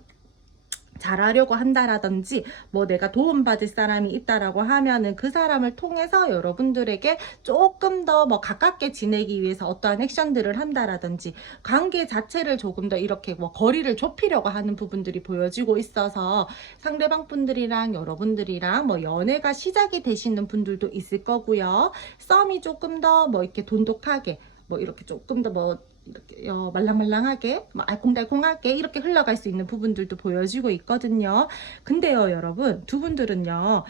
잘하려고 한다라든지 내가 도움받을 사람이 있다라고 하면은 그 사람을 통해서 여러분들에게 조금 더 가깝게 지내기 위해서 어떠한 액션들을 한다라든지 관계 자체를 조금 더 이렇게 거리를 좁히려고 하는 부분들이 보여지고 있어서 상대방 분들이랑 여러분들이랑 연애가 시작이 되시는 분들도 있을 거고요. 썸이 조금 더 이렇게 돈독하게 이렇게 조금 더 이렇게 말랑말랑하게 알콩달콩하게 이렇게 흘러갈 수 있는 부분들도 보여지고 있거든요. 근데요, 여러분, 두 분들은요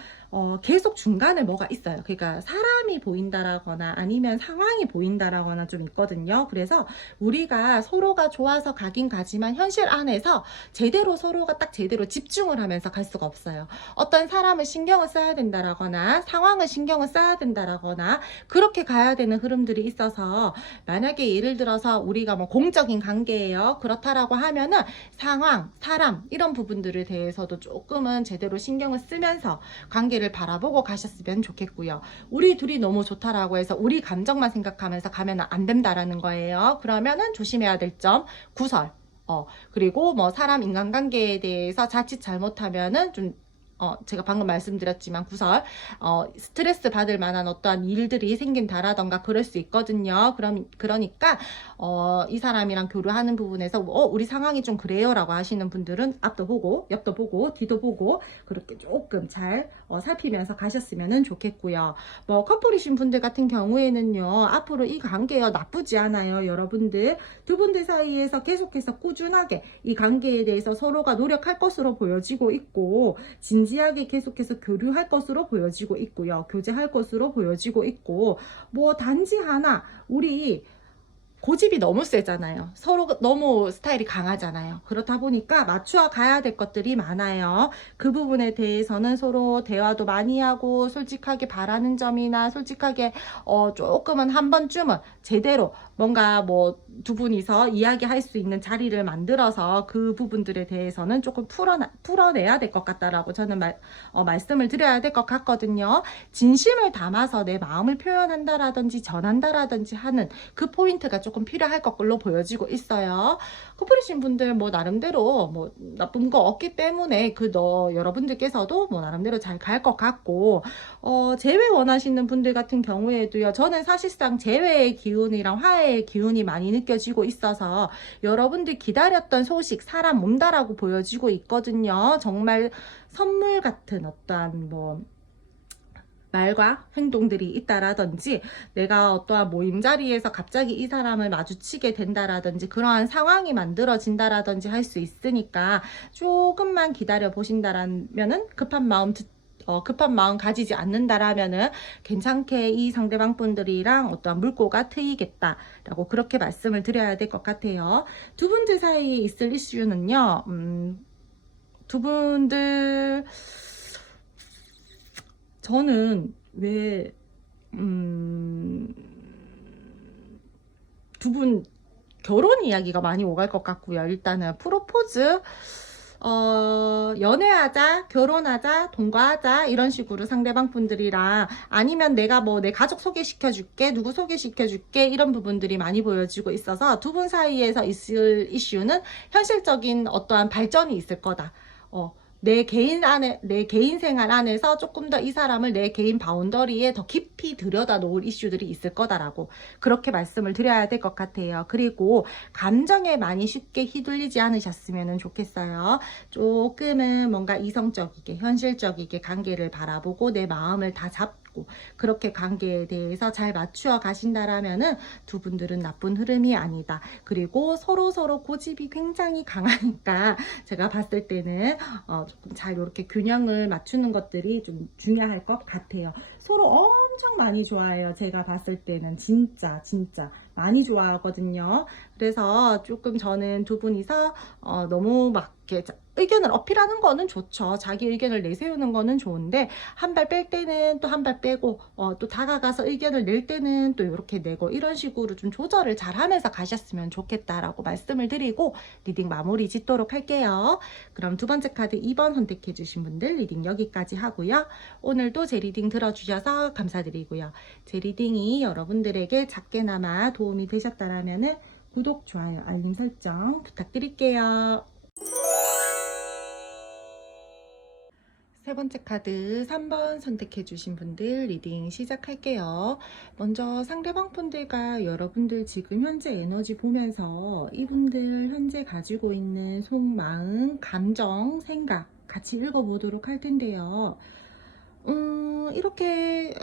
계속 중간에 뭐가 있어요. 그러니까 사람이 보인다라거나 아니면 상황이 보인다라거나 좀 있거든요. 그래서 우리가 서로가 좋아서 가긴 가지만 현실 안에서 제대로 서로가 딱 제대로 집중을 하면서 갈 수가 없어요. 어떤 사람을 신경을 써야 된다라거나 상황을 신경을 써야 된다라거나 그렇게 가야 되는 흐름들이 있어서, 만약에 예를 들어서 우리가 공적인 관계예요. 그렇다라고 하면은 상황, 사람 이런 부분들에 대해서도 조금은 제대로 신경을 쓰면서 관계를 관계를 바라보고 가셨으면 좋겠고요. 우리 둘이 너무 좋다라고 해서 우리 감정만 생각하면서 가면 안 된다라는 거예요. 그러면은 조심해야 될 점, 구설. 그리고 뭐 사람 인간관계에 대해서 자칫 잘못하면은 좀 제가 방금 말씀드렸지만 구설, 스트레스 받을 만한 어떠한 일들이 생긴다라던가 그럴 수 있거든요. 그러니까, 이 사람이랑 교류하는 부분에서, 우리 상황이 좀 그래요 라고 하시는 분들은 앞도 보고, 옆도 보고, 뒤도 보고, 그렇게 조금 잘 살피면서 가셨으면 좋겠고요. 뭐, 커플이신 분들 같은 경우에는요, 앞으로 이 관계요, 나쁘지 않아요. 여러분들. 두 분들 사이에서 계속해서 꾸준하게 이 관계에 대해서 서로가 노력할 것으로 보여지고 있고, 진지하게 계속해서 교류할 것으로 보여지고 있고요. 교제할 것으로 보여지고 있고, 뭐 단지 하나 우리 고집이 너무 세잖아요. 서로 너무 스타일이 강하잖아요. 그렇다 보니까 맞추어 가야 될 것들이 많아요. 그 부분에 대해서는 서로 대화도 많이 하고 솔직하게 바라는 점이나 솔직하게 조금은 한 번쯤은 제대로 뭔가 뭐 두 분이서 이야기할 수 있는 자리를 만들어서 그 부분들에 대해서는 조금 풀어내야 될 것 같다라고 저는 말씀을 드려야 될 것 같거든요. 진심을 담아서 내 마음을 표현한다라든지 전한다라든지 하는 그 포인트가 조금 필요할 것으로 보여지고 있어요. 커플이신 분들 뭐 나름대로 뭐 나쁜 거 없기 때문에 여러분들께서도 뭐 나름대로 잘 갈 것 같고, 재회 원하시는 분들 같은 경우에도요, 저는 사실상 재회의 기운이랑 화해의 기운이 많이 느껴지고 있어서 여러분들 기다렸던 소식, 사람 온다라고 보여지고 있거든요. 정말 선물 같은 어떠한 뭐 말과 행동들이 있다라든지, 내가 어떠한 모임 자리에서 갑자기 이 사람을 마주치게 된다라든지 그러한 상황이 만들어진다라든지 할 수 있으니까 조금만 기다려 보신다라면은 급한 마음 가지지 않는다라면은 괜찮게 이 상대방 분들이랑 어떠한 물꼬가 트이겠다라고 그렇게 말씀을 드려야 될 것 같아요. 두 분들 사이에 있을 이슈는요, 두 분들 저는 두 분 결혼 이야기가 많이 오갈 것 같고요. 일단은 프로포즈, 연애하자, 결혼하자, 동거하자 이런 식으로 상대방 분들이랑, 아니면 내가 뭐 내 가족 소개시켜줄게, 누구 소개시켜줄게 이런 부분들이 많이 보여지고 있어서 두 분 사이에서 있을 이슈는 현실적인 어떠한 발전이 있을 거다. 내 개인 생활 안에서 조금 더 이 사람을 내 개인 바운더리에 더 깊이 들여다 놓을 이슈들이 있을 거다라고 그렇게 말씀을 드려야 될 것 같아요. 그리고 감정에 많이 쉽게 휘둘리지 않으셨으면 좋겠어요. 조금은 뭔가 이성적이게, 현실적이게 관계를 바라보고 내 마음을 다 잡고 그렇게 관계에 대해서 잘 맞추어 가신다라면은 두 분들은 나쁜 흐름이 아니다. 그리고 서로 고집이 굉장히 강하니까 제가 봤을 때는 조금 잘 이렇게 균형을 맞추는 것들이 좀 중요할 것 같아요. 서로 엄청 많이 좋아해요. 제가 봤을 때는 진짜 많이 좋아하거든요. 그래서 조금 저는 두 분이서 너무 막 이렇게 의견을 어필하는 거는 좋죠. 자기 의견을 내세우는 거는 좋은데 한 발 뺄 때는 또 한 발 빼고, 또 다가가서 의견을 낼 때는 또 이렇게 내고, 이런 식으로 좀 조절을 잘 하면서 가셨으면 좋겠다라고 말씀을 드리고 리딩 마무리 짓도록 할게요. 그럼 두 번째 카드 2번 선택해 주신 분들 리딩 여기까지 하고요. 오늘도 제 리딩 들어주셔서 감사드리고요. 제 리딩이 여러분들에게 작게나마 도움이 되셨다라면 구독, 좋아요, 알림 설정 부탁드릴게요. 세 번째 카드 3번 선택해 주신 분들 리딩 시작할게요. 먼저 상대방 분들과 여러분들 지금 현재 에너지 보면서 이분들 현재 가지고 있는 속마음, 감정, 생각 같이 읽어보도록 할 텐데요. 이렇게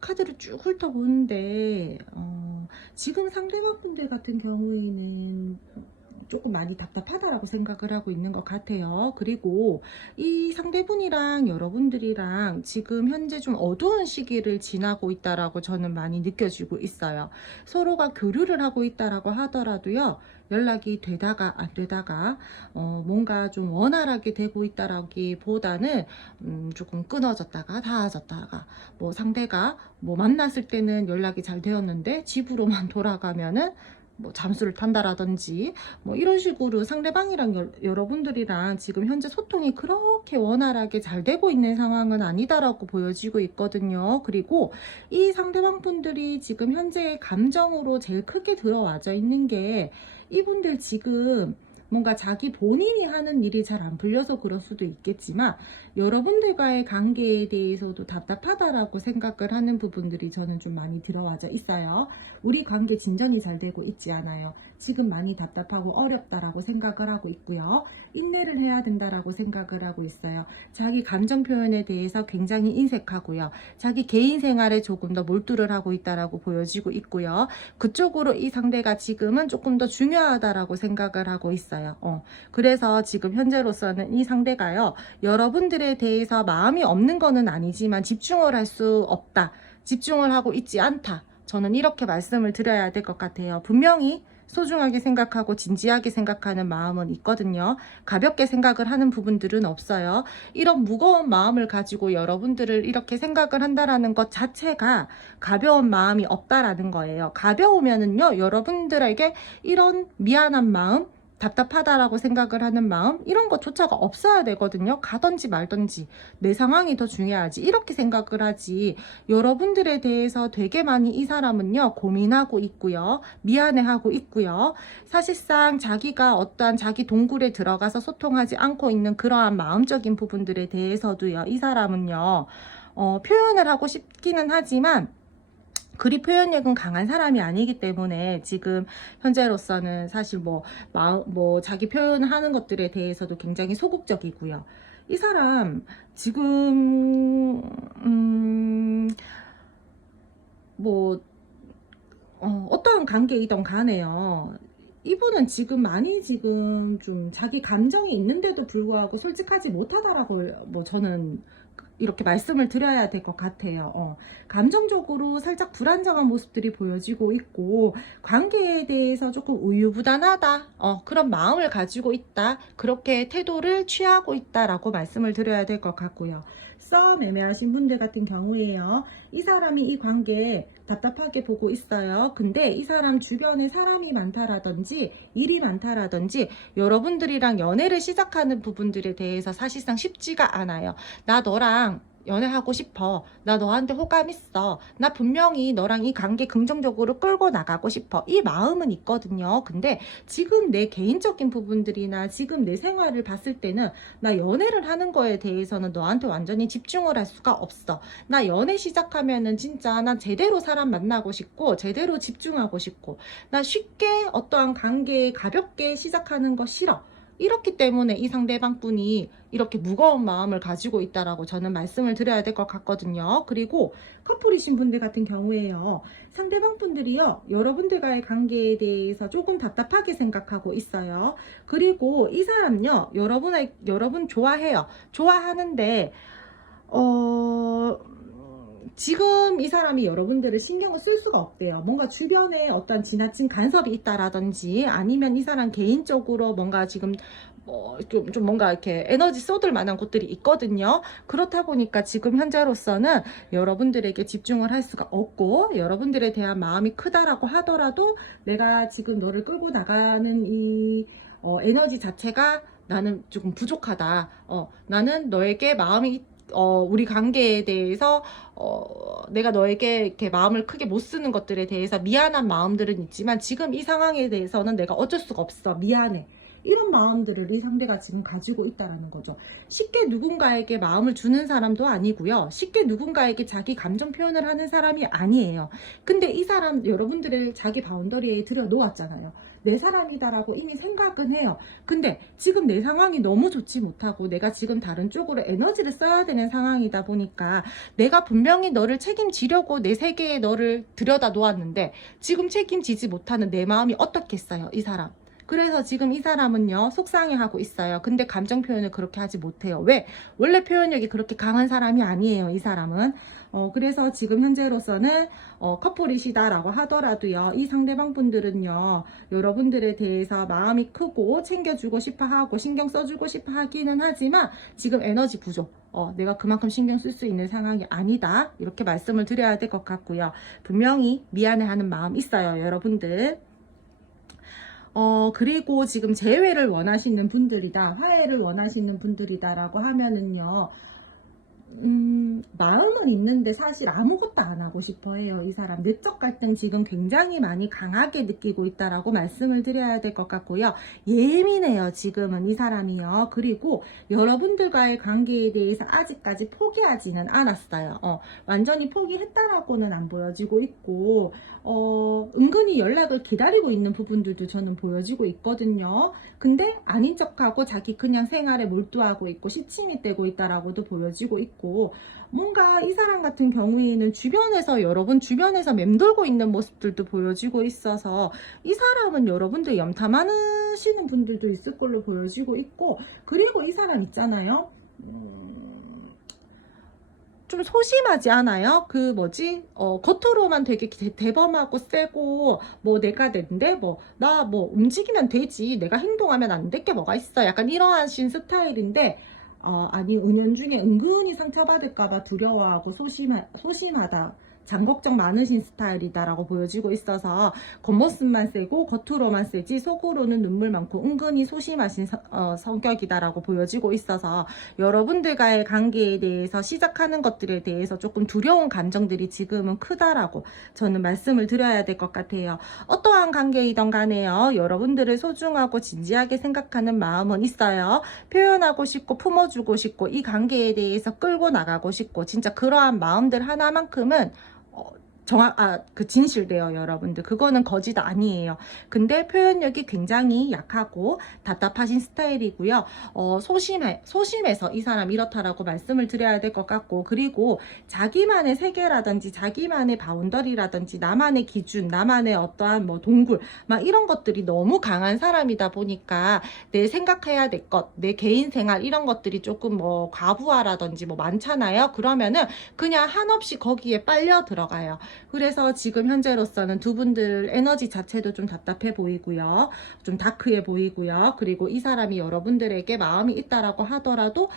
카드를 쭉 훑어보는데 지금 상대방 분들 같은 경우에는 조금 많이 답답하다라고 생각을 하고 있는 것 같아요. 그리고 이 상대분이랑 여러분들이랑 지금 현재 좀 어두운 시기를 지나고 있다라고 저는 많이 느껴지고 있어요. 서로가 교류를 하고 있다라고 하더라도요, 연락이 되다가 안 되다가 뭔가 좀 원활하게 되고 있다라기보다는 조금 끊어졌다가 닿아졌다가, 뭐 상대가 뭐 만났을 때는 연락이 잘 되었는데 집으로만 돌아가면은 뭐 잠수를 탄다라든지 뭐 이런 식으로 상대방이랑 여러분들이랑 지금 현재 소통이 그렇게 원활하게 잘 되고 있는 상황은 아니다라고 보여지고 있거든요. 그리고 이 상대방 분들이 지금 현재 감정으로 제일 크게 들어와져 있는 게 이분들 지금 뭔가 자기 본인이 하는 일이 잘 안 풀려서 그럴 수도 있겠지만 여러분들과의 관계에 대해서도 답답하다라고 생각을 하는 부분들이 저는 좀 많이 들어와져 있어요. 우리 관계 진전이 잘 되고 있지 않아요. 지금 많이 답답하고 어렵다라고 생각을 하고 있고요. 인내를 해야 된다라고 생각을 하고 있어요. 자기 감정 표현에 대해서 굉장히 인색하고요. 자기 개인 생활에 조금 더 몰두를 하고 있다라고 보여지고 있고요. 그쪽으로 이 상대가 지금은 조금 더 중요하다라고 생각을 하고 있어요. 그래서 지금 현재로서는 이 상대가요. 여러분들에 대해서 마음이 없는 거는 아니지만 집중을 할 수 없다. 집중을 하고 있지 않다. 저는 이렇게 말씀을 드려야 될 것 같아요. 분명히 소중하게 생각하고 진지하게 생각하는 마음은 있거든요. 가볍게 생각을 하는 부분들은 없어요. 이런 무거운 마음을 가지고 여러분들을 이렇게 생각을 한다라는 것 자체가 가벼운 마음이 없다라는 거예요. 가벼우면은요, 여러분들에게 이런 미안한 마음, 답답하다라고 생각을 하는 마음 이런 것조차가 없어야 되거든요. 가든지 말든지 내 상황이 더 중요하지 이렇게 생각을 하지. 여러분들에 대해서 되게 많이 이 사람은요 고민하고 있고요, 미안해하고 있고요. 사실상 자기가 어떠한 자기 동굴에 들어가서 소통하지 않고 있는 그러한 마음적인 부분들에 대해서도요, 이 사람은요 표현을 하고 싶기는 하지만 그리 표현력은 강한 사람이 아니기 때문에 지금 현재로서는 사실 뭐 자기 표현하는 것들에 대해서도 굉장히 소극적이고요. 이 사람 지금 뭐 어떠한 관계이든 간에요. 이분은 지금 많이 지금 좀 자기 감정이 있는데도 불구하고 솔직하지 못하다라고 뭐 저는 이렇게 말씀을 드려야 될 것 같아요. 감정적으로 살짝 불안정한 모습들이 보여지고 있고 관계에 대해서 조금 우유부단하다, 그런 마음을 가지고 있다, 그렇게 태도를 취하고 있다라고 말씀을 드려야 될 것 같고요. 썸 애매하신 분들 같은 경우에요, 이 사람이 이 관계에 답답하게 보고 있어요. 근데 이 사람 주변에 사람이 많다라든지 일이 많다라든지 여러분들이랑 연애를 시작하는 부분들에 대해서 사실상 쉽지가 않아요. 나 너랑 연애하고 싶어. 나 너한테 호감 있어. 나 분명히 너랑 이 관계 긍정적으로 끌고 나가고 싶어. 이 마음은 있거든요. 근데 지금 내 개인적인 부분들이나 지금 내 생활을 봤을 때는 나 연애를 하는 거에 대해서는 너한테 완전히 집중을 할 수가 없어. 나 연애 시작하면은 진짜 난 제대로 사람 만나고 싶고 제대로 집중하고 싶고 나 쉽게 어떠한 관계에 가볍게 시작하는 거 싫어. 이렇기 때문에 이 상대방 분이 이렇게 무거운 마음을 가지고 있다라고 저는 말씀을 드려야 될 것 같거든요. 그리고 커플이신 분들 같은 경우에요, 상대방 분들이요 여러분들과의 관계에 대해서 조금 답답하게 생각하고 있어요. 그리고 이 사람요 여러분 좋아해요. 좋아하는데 지금 이 사람이 여러분들을 신경을 쓸 수가 없대요. 뭔가 주변에 어떤 지나친 간섭이 있다라든지 아니면 이 사람 개인적으로 뭔가 지금 좀 뭔가 이렇게 에너지 쏟을 만한 곳들이 있거든요. 그렇다 보니까 지금 현재로서는 여러분들에게 집중을 할 수가 없고 여러분들에 대한 마음이 크다라고 하더라도 내가 지금 너를 끌고 나가는 이 에너지 자체가 나는 조금 부족하다. 나는 너에게 마음이 우리 관계에 대해서 내가 너에게 이렇게 마음을 크게 못 쓰는 것들에 대해서 미안한 마음들은 있지만 지금 이 상황에 대해서는 내가 어쩔 수가 없어. 미안해. 이런 마음들을 이 상대가 지금 가지고 있다라는 거죠. 쉽게 누군가에게 마음을 주는 사람도 아니고요. 쉽게 누군가에게 자기 감정 표현을 하는 사람이 아니에요. 근데 이 사람 여러분들을 자기 바운더리에 들여놓았잖아요. 내 사람이다라고 이미 생각은 해요. 근데 지금 내 상황이 너무 좋지 못하고 내가 지금 다른 쪽으로 에너지를 써야 되는 상황이다 보니까 내가 분명히 너를 책임지려고 내 세계에 너를 들여다 놓았는데 지금 책임지지 못하는 내 마음이 어떻겠어요, 이 사람. 그래서 지금 이 사람은요 속상해하고 있어요. 근데 감정 표현을 그렇게 하지 못해요. 왜? 원래 표현력이 그렇게 강한 사람이 아니에요, 이 사람은. 그래서 지금 현재로서는 커플이시다라고 하더라도요, 이 상대방 분들은요 여러분들에 대해서 마음이 크고 챙겨주고 싶어 하고 신경 써주고 싶어 하기는 하지만 지금 에너지 부족, 내가 그만큼 신경 쓸 수 있는 상황이 아니다, 이렇게 말씀을 드려야 될 것 같고요. 분명히 미안해하는 마음 있어요, 여러분들. 그리고 지금 재회를 원하시는 분들이다, 화해를 원하시는 분들이다라고 하면은요, 마음은 있는데 사실 아무것도 안 하고 싶어 해요. 이 사람 내적 갈등 지금 굉장히 많이 강하게 느끼고 있다라고 말씀을 드려야 될 것 같고요. 예민해요, 지금은 이 사람이요. 그리고 여러분들과의 관계에 대해서 아직까지 포기하지는 않았어요. 완전히 포기했다라고는 안 보여지고 있고, 은근히 연락을 기다리고 있는 부분들도 저는 보여지고 있거든요. 근데 아닌 척하고 자기 그냥 생활에 몰두하고 있고 시침이 떼고 있다라고도 보여지고 있고, 뭔가 이 사람 같은 경우에는 주변에서, 여러분 주변에서 맴돌고 있는 모습들도 보여지고 있어서 이 사람은 여러분들 염탐하시는 분들도 있을 걸로 보여지고 있고, 그리고 이 사람 있잖아요, 좀 소심하지 않아요? 그 뭐지? 겉으로만 되게 대범하고 세고, 뭐 내가 된대, 뭐 나 뭐 움직이면 되지, 내가 행동하면 안 될 게 뭐가 있어, 약간 이러하신 스타일인데, 아니 은연중에 은근히 상처받을까봐 두려워하고 소심하다, 장걱정 많으신 스타일이다라고 보여지고 있어서 겉모습만 세고 겉으로만 세지 속으로는 눈물 많고 은근히 소심하신 성격이다라고 보여지고 있어서 여러분들과의 관계에 대해서 시작하는 것들에 대해서 조금 두려운 감정들이 지금은 크다라고 저는 말씀을 드려야 될 것 같아요. 어떠한 관계이던 간에요, 여러분들을 소중하고 진지하게 생각하는 마음은 있어요. 표현하고 싶고 품어주고 싶고 이 관계에 대해서 끌고 나가고 싶고, 진짜 그러한 마음들 하나만큼은 그 진실돼요, 여러분들. 그거는 거짓 아니에요. 근데 표현력이 굉장히 약하고 답답하신 스타일이고요. 소심해서 이 사람 이렇다라고 말씀을 드려야 될 것 같고, 그리고 자기만의 세계라든지 자기만의 바운더리라든지 나만의 기준, 나만의 어떠한 뭐 동굴, 막 이런 것들이 너무 강한 사람이다 보니까 내 생각해야 될 것, 내 개인 생활 이런 것들이 조금 뭐 과부하라든지 뭐 많잖아요. 그러면은 그냥 한없이 거기에 빨려 들어가요. 그래서 지금 현재로서는 두 분들 에너지 자체도 좀 답답해 보이고요. 좀 다크해 보이고요. 그리고 이 사람이 여러분들에게 마음이 있다라고 하더라도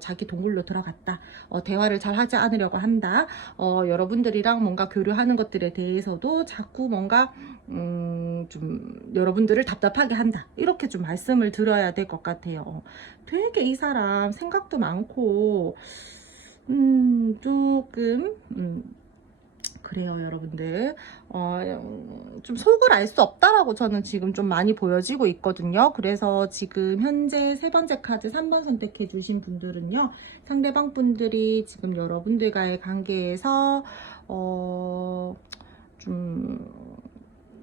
자기 동굴로 들어갔다, 대화를 잘 하지 않으려고 한다, 여러분들이랑 뭔가 교류하는 것들에 대해서도 자꾸 뭔가 좀 여러분들을 답답하게 한다, 이렇게 좀 말씀을 드려야 될 것 같아요. 되게 이 사람 생각도 많고 조금 그래요, 여러분들. 좀 속을 알 수 없다라고 저는 지금 좀 많이 보여지고 있거든요. 그래서 지금 현재 세 번째 카드 3번 선택해 주신 분들은요, 상대방 분들이 지금 여러분들과의 관계에서 좀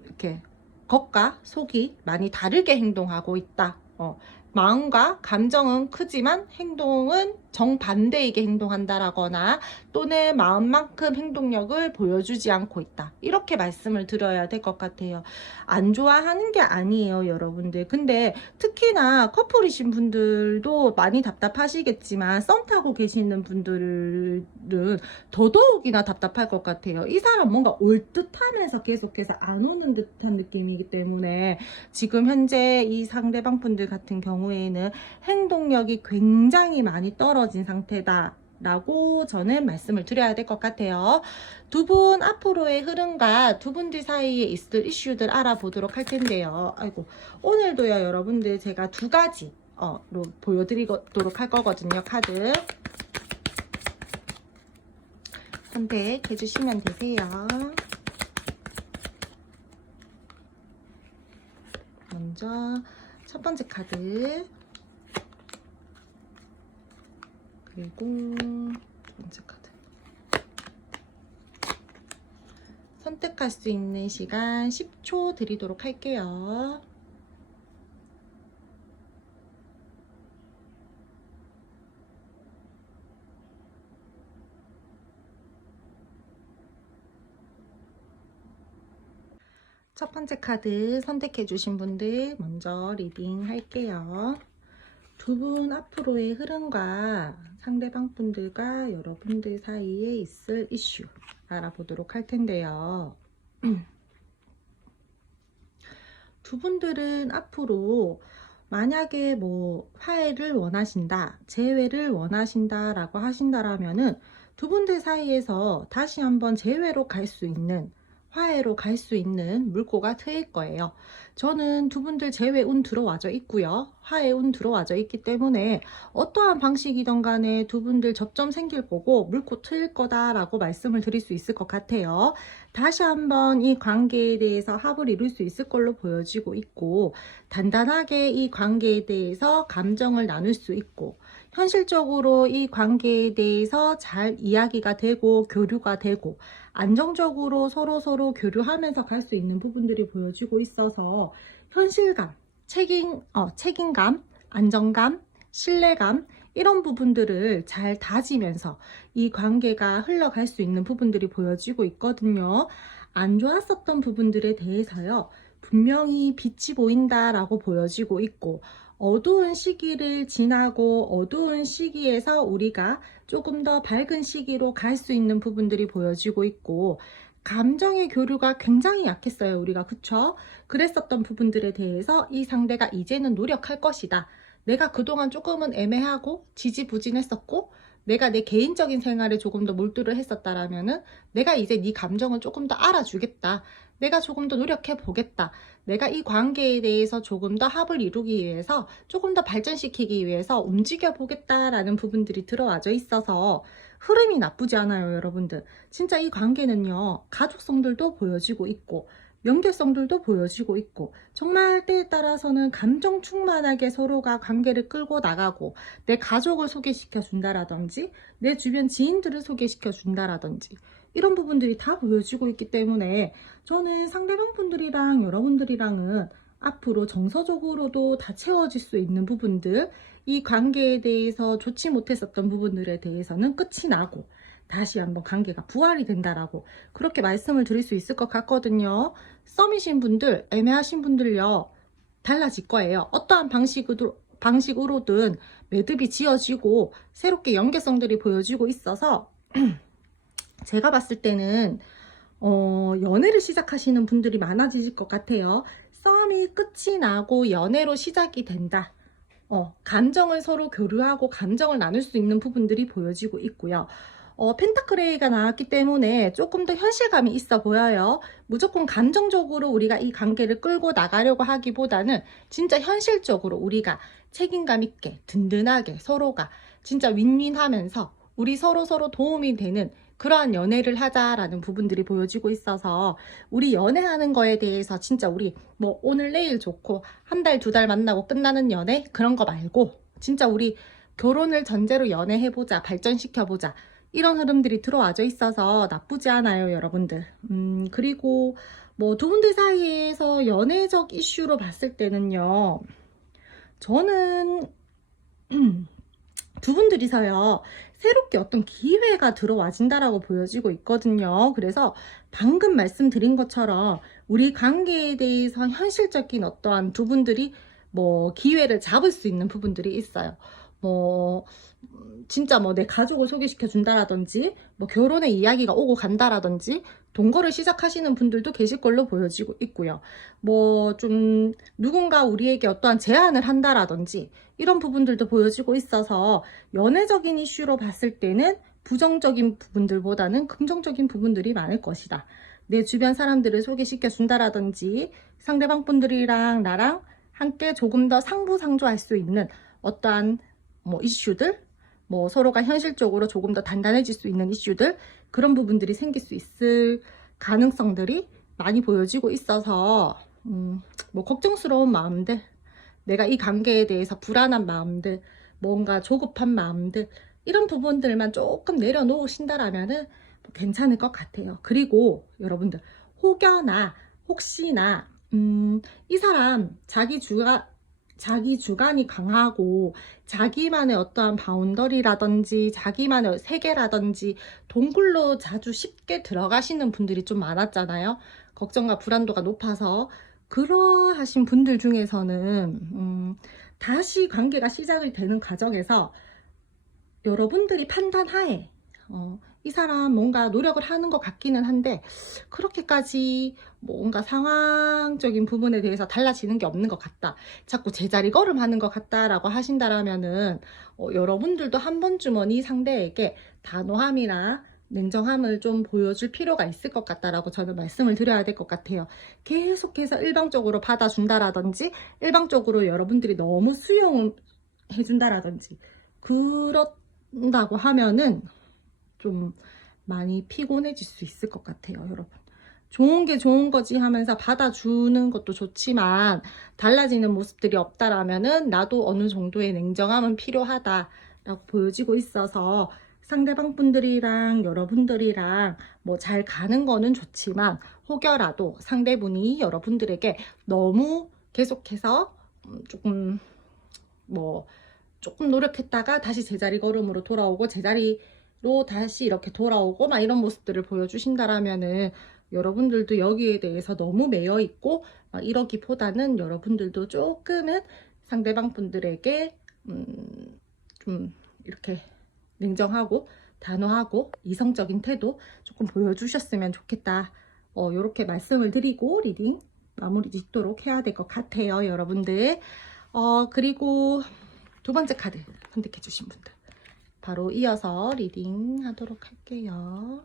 이렇게 겉과 속이 많이 다르게 행동하고 있다. 마음과 감정은 크지만 행동은 정반대이게 행동한다라거나, 또는 마음만큼 행동력을 보여주지 않고 있다, 이렇게 말씀을 드려야 될 것 같아요. 안 좋아하는 게 아니에요, 여러분들. 근데 특히나 커플이신 분들도 많이 답답하시겠지만 썸 타고 계시는 분들은 더더욱이나 답답할 것 같아요. 이 사람 뭔가 올 듯하면서 계속해서 안 오는 듯한 느낌이기 때문에 지금 현재 이 상대방 분들 같은 경우에는 행동력이 굉장히 많이 떨어진 상태다 라고 저는 말씀을 드려야 될 것 같아요. 두 분 앞으로의 흐름과 두 분들 사이에 있을 이슈들 알아보도록 할 텐데요. 아이고, 오늘도요, 여러분들 제가 두 가지로 보여드리도록 할 거거든요. 카드 선택해 주시면 되세요. 먼저 첫 번째 카드, 그리고 두 번째 카드. 선택할 수 있는 시간 10초 드리도록 할게요. 첫 번째 카드 선택해 주신 분들 먼저 리딩 할게요. 두 분 앞으로의 흐름과 상대방 분들과 여러분들 사이에 있을 이슈 알아보도록 할 텐데요. 두 분들은 앞으로 만약에 뭐 화해를 원하신다, 재회를 원하신다 라고 하신다라면은 두 분들 사이에서 다시 한번 재회로 갈 수 있는 화해로 갈 수 있는 물꼬가 트일 거예요. 저는 두 분들 재회 운 들어와져 있고요. 화해 운 들어와져 있기 때문에 어떠한 방식이든 간에 두 분들 접점 생길 거고 물꼬 트일 거다라고 말씀을 드릴 수 있을 것 같아요. 다시 한번 이 관계에 대해서 합을 이룰 수 있을 걸로 보여지고 있고, 단단하게 이 관계에 대해서 감정을 나눌 수 있고, 현실적으로 이 관계에 대해서 잘 이야기가 되고 교류가 되고 안정적으로 서로 교류하면서 갈 수 있는 부분들이 보여지고 있어서 현실감, 책임감, 안정감, 신뢰감 이런 부분들을 잘 다지면서 이 관계가 흘러갈 수 있는 부분들이 보여지고 있거든요. 안 좋았었던 부분들에 대해서요, 분명히 빛이 보인다라고 보여지고 있고, 어두운 시기를 지나고 어두운 시기에서 우리가 조금 더 밝은 시기로 갈 수 있는 부분들이 보여지고 있고, 감정의 교류가 굉장히 약했어요, 우리가. 그쵸? 그랬었던 부분들에 대해서 이 상대가 이제는 노력할 것이다. 내가 그동안 조금은 애매하고 지지부진했었고 내가 내 개인적인 생활에 조금 더 몰두를 했었다라면은 내가 이제 네 감정을 조금 더 알아주겠다. 내가 조금 더 노력해 보겠다. 내가 이 관계에 대해서 조금 더 합을 이루기 위해서 조금 더 발전시키기 위해서 움직여 보겠다라는 부분들이 들어와져 있어서 흐름이 나쁘지 않아요, 여러분들. 진짜 이 관계는요, 가족성들도 보여지고 있고 연결성들도 보여지고 있고, 정말 때에 따라서는 감정 충만하게 서로가 관계를 끌고 나가고 내 가족을 소개시켜 준다라든지 내 주변 지인들을 소개시켜 준다라든지 이런 부분들이 다 보여지고 있기 때문에 저는 상대방 분들이랑 여러분들이랑은 앞으로 정서적으로도 다 채워질 수 있는 부분들, 이 관계에 대해서 좋지 못했었던 부분들에 대해서는 끝이 나고 다시 한번 관계가 부활이 된다라고 그렇게 말씀을 드릴 수 있을 것 같거든요. 썸이신 분들, 애매하신 분들요, 달라질 거예요. 어떠한 방식으로든 매듭이 지어지고 새롭게 연계성들이 보여지고 있어서 제가 봤을 때는 연애를 시작하시는 분들이 많아지실 것 같아요. 썸이 끝이 나고 연애로 시작이 된다. 감정을 서로 교류하고 감정을 나눌 수 있는 부분들이 보여지고 있고요. 펜타클레이가 나왔기 때문에 조금 더 현실감이 있어 보여요. 무조건 감정적으로 우리가 이 관계를 끌고 나가려고 하기보다는 진짜 현실적으로 우리가 책임감 있게 든든하게 서로가 진짜 윈윈하면서 우리 서로 도움이 되는 그러한 연애를 하자라는 부분들이 보여지고 있어서, 우리 연애하는 거에 대해서 진짜 우리 뭐 오늘 내일 좋고 한 달 두 달 만나고 끝나는 연애 그런 거 말고 진짜 우리 결혼을 전제로 연애해보자, 발전시켜보자, 이런 흐름들이 들어와져 있어서 나쁘지 않아요, 여러분들. 그리고 뭐 두 분들 사이에서 연애적 이슈로 봤을 때는요, 저는 두 분들이서요, 새롭게 어떤 기회가 들어와진다라고 보여지고 있거든요. 그래서 방금 말씀드린 것처럼 우리 관계에 대해서 현실적인 어떠한 두 분들이 뭐 기회를 잡을 수 있는 부분들이 있어요. 뭐 진짜 뭐 내 가족을 소개시켜 준다라든지 뭐 결혼의 이야기가 오고 간다라든지 동거를 시작하시는 분들도 계실 걸로 보여지고 있고요. 뭐 좀 누군가 우리에게 어떠한 제안을 한다라든지 이런 부분들도 보여지고 있어서 연애적인 이슈로 봤을 때는 부정적인 부분들보다는 긍정적인 부분들이 많을 것이다. 내 주변 사람들을 소개시켜 준다라든지 상대방 분들이랑 나랑 함께 조금 더 상부상조할 수 있는 어떠한 뭐 이슈들, 뭐 서로가 현실적으로 조금 더 단단해질 수 있는 이슈들, 그런 부분들이 생길 수 있을 가능성들이 많이 보여지고 있어서 뭐 걱정스러운 마음들, 내가 이 관계에 대해서 불안한 마음들, 뭔가 조급한 마음들, 이런 부분들만 조금 내려놓으신다라면은 뭐 괜찮을 것 같아요. 그리고 여러분들 혹여나 혹시나 이 사람 자기 주관이 강하고 자기만의 어떠한 바운더리라든지 자기만의 세계라든지 동굴로 자주 쉽게 들어가시는 분들이 좀 많았잖아요. 걱정과 불안도가 높아서. 그러하신 분들 중에서는 다시 관계가 시작이 되는 과정에서 여러분들이 판단하에 이 사람 뭔가 노력을 하는 것 같기는 한데 그렇게까지 뭔가 상황적인 부분에 대해서 달라지는 게 없는 것 같다, 자꾸 제자리 걸음하는 것 같다라고 하신다라면은 여러분들도 한 번쯤은 이 상대에게 단호함이나 냉정함을 좀 보여줄 필요가 있을 것 같다라고 저는 말씀을 드려야 될 것 같아요. 계속해서 일방적으로 받아준다라든지 일방적으로 여러분들이 너무 수용을 해준다라든지 그런다고 하면은 좀 많이 피곤해질 수 있을 것 같아요, 여러분. 좋은 게 좋은 거지 하면서 받아주는 것도 좋지만 달라지는 모습들이 없다라면은 나도 어느 정도의 냉정함은 필요하다라고 보여지고 있어서 상대방 분들이랑 여러분들이랑 뭐 잘 가는 거는 좋지만 혹여라도 상대분이 여러분들에게 너무 계속해서 조금 노력했다가 다시 제자리 걸음으로 돌아오고 제자리로 다시 이렇게 돌아오고 막 이런 모습들을 보여주신다라면은 여러분들도 여기에 대해서 너무 매여 있고 막 이러기보다는 여러분들도 조금은 상대방 분들에게 좀 이렇게 냉정하고 단호하고 이성적인 태도 조금 보여주셨으면 좋겠다. 이렇게 말씀을 드리고 리딩 마무리 짓도록 해야 될 것 같아요, 여러분들. 그리고 두 번째 카드 선택해 주신 분들 바로 이어서 리딩 하도록 할게요.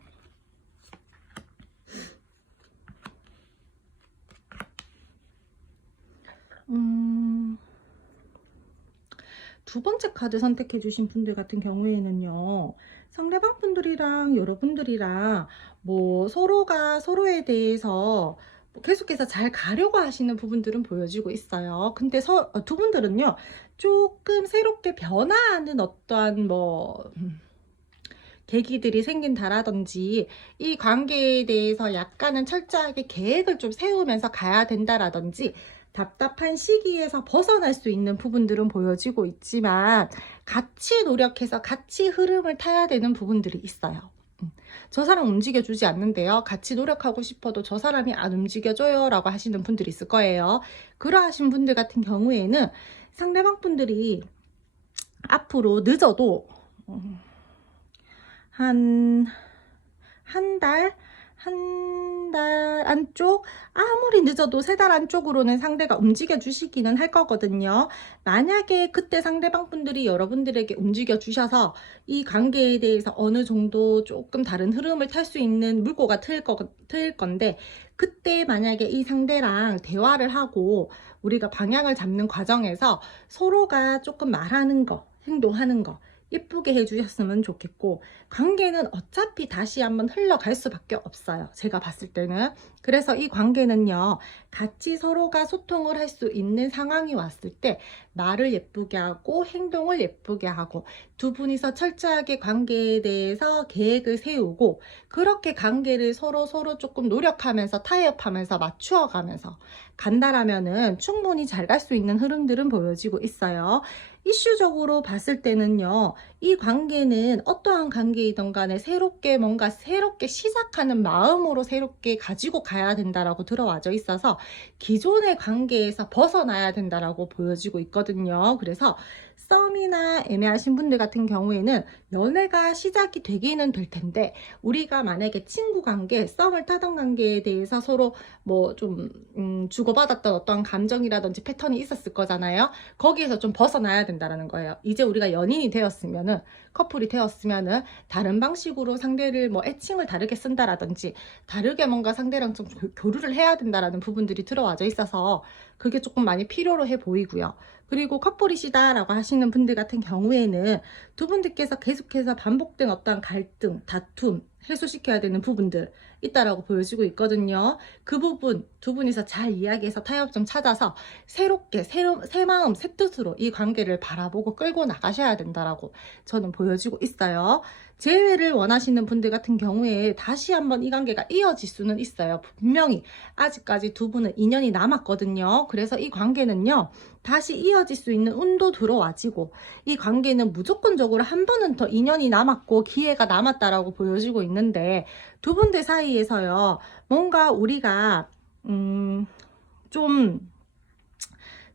두 번째 카드 선택해 주신 분들 같은 경우에는요, 상대방 분들이랑 여러분들이랑 뭐 서로가 서로에 대해서 계속해서 잘 가려고 하시는 부분들은 보여지고 있어요. 근데 두 분들은요, 조금 새롭게 변화하는 어떠한 계기들이 생긴다라든지 이 관계에 대해서 약간은 철저하게 계획을 좀 세우면서 가야 된다라든지 답답한 시기에서 벗어날 수 있는 부분들은 보여지고 있지만 같이 노력해서 같이 흐름을 타야 되는 부분들이 있어요. 저 사람 움직여주지 않는데요. 같이 노력하고 싶어도 저 사람이 안 움직여줘요 라고 하시는 분들이 있을 거예요. 그러하신 분들 같은 경우에는 상대방 분들이 앞으로 늦어도 한 달 안쪽, 아무리 늦어도 3달 안쪽으로는 상대가 움직여 주시기는 할 거거든요. 만약에 그때 상대방 분들이 여러분들에게 움직여 주셔서 이 관계에 대해서 어느 정도 조금 다른 흐름을 탈 수 있는 물꼬가 트일 건데, 그때 만약에 이 상대랑 대화를 하고 우리가 방향을 잡는 과정에서 서로가 조금 말하는 거, 행동하는 거 예쁘게 해주셨으면 좋겠고, 관계는 어차피 다시 한번 흘러갈 수밖에 없어요, 제가 봤을 때는. 그래서 이 관계는요, 같이 서로가 소통을 할 수 있는 상황이 왔을 때 말을 예쁘게 하고 행동을 예쁘게 하고 두 분이서 철저하게 관계에 대해서 계획을 세우고 그렇게 관계를 서로 조금 노력하면서 타협하면서 맞추어가면서 간다라면은 충분히 잘 갈 수 있는 흐름들은 보여지고 있어요. 이슈적으로 봤을 때는요, 이 관계는 어떠한 관계이든 간에 뭔가 새롭게 시작하는 마음으로 새롭게 가지고 가야 된다라고 들어와져 있어서 기존의 관계에서 벗어나야 된다라고 보여지고 있거든요. 그래서 썸이나 애매하신 분들 같은 경우에는 연애가 시작이 되기는 될 텐데, 우리가 만약에 친구 관계, 썸을 타던 관계에 대해서 서로 주고받았던 어떤 감정이라든지 패턴이 있었을 거잖아요. 거기에서 좀 벗어나야 된다는 거예요. 이제 우리가 연인이 되었으면은, 커플이 되었으면은 다른 방식으로 상대를 애칭을 다르게 쓴다라든지 다르게 뭔가 상대랑 좀 교류를 해야 된다라는 부분들이 들어와져 있어서 그게 조금 많이 필요로 해 보이고요. 그리고 커플이시다라고 하시는 분들 같은 경우에는 두 분들께서 계속해서 반복된 어떤 갈등, 다툼 해소시켜야 되는 부분들 있다라고 보여지고 있거든요. 그 부분 두 분이서 잘 이야기해서 타협점 찾아서 새롭게 새 마음 새 뜻으로 이 관계를 바라보고 끌고 나가셔야 된다라고 저는 보여지고 있어요. 재회를 원하시는 분들 같은 경우에 다시 한번 이 관계가 이어질 수는 있어요. 분명히 아직까지 두 분은 인연이 남았거든요. 그래서 이 관계는요, 다시 이어질 수 있는 운도 들어와지고 이 관계는 무조건적으로 한 번은 더 인연이 남았고 기회가 남았다라고 보여지고 있는데, 두 분들 사이에서요, 뭔가 우리가 좀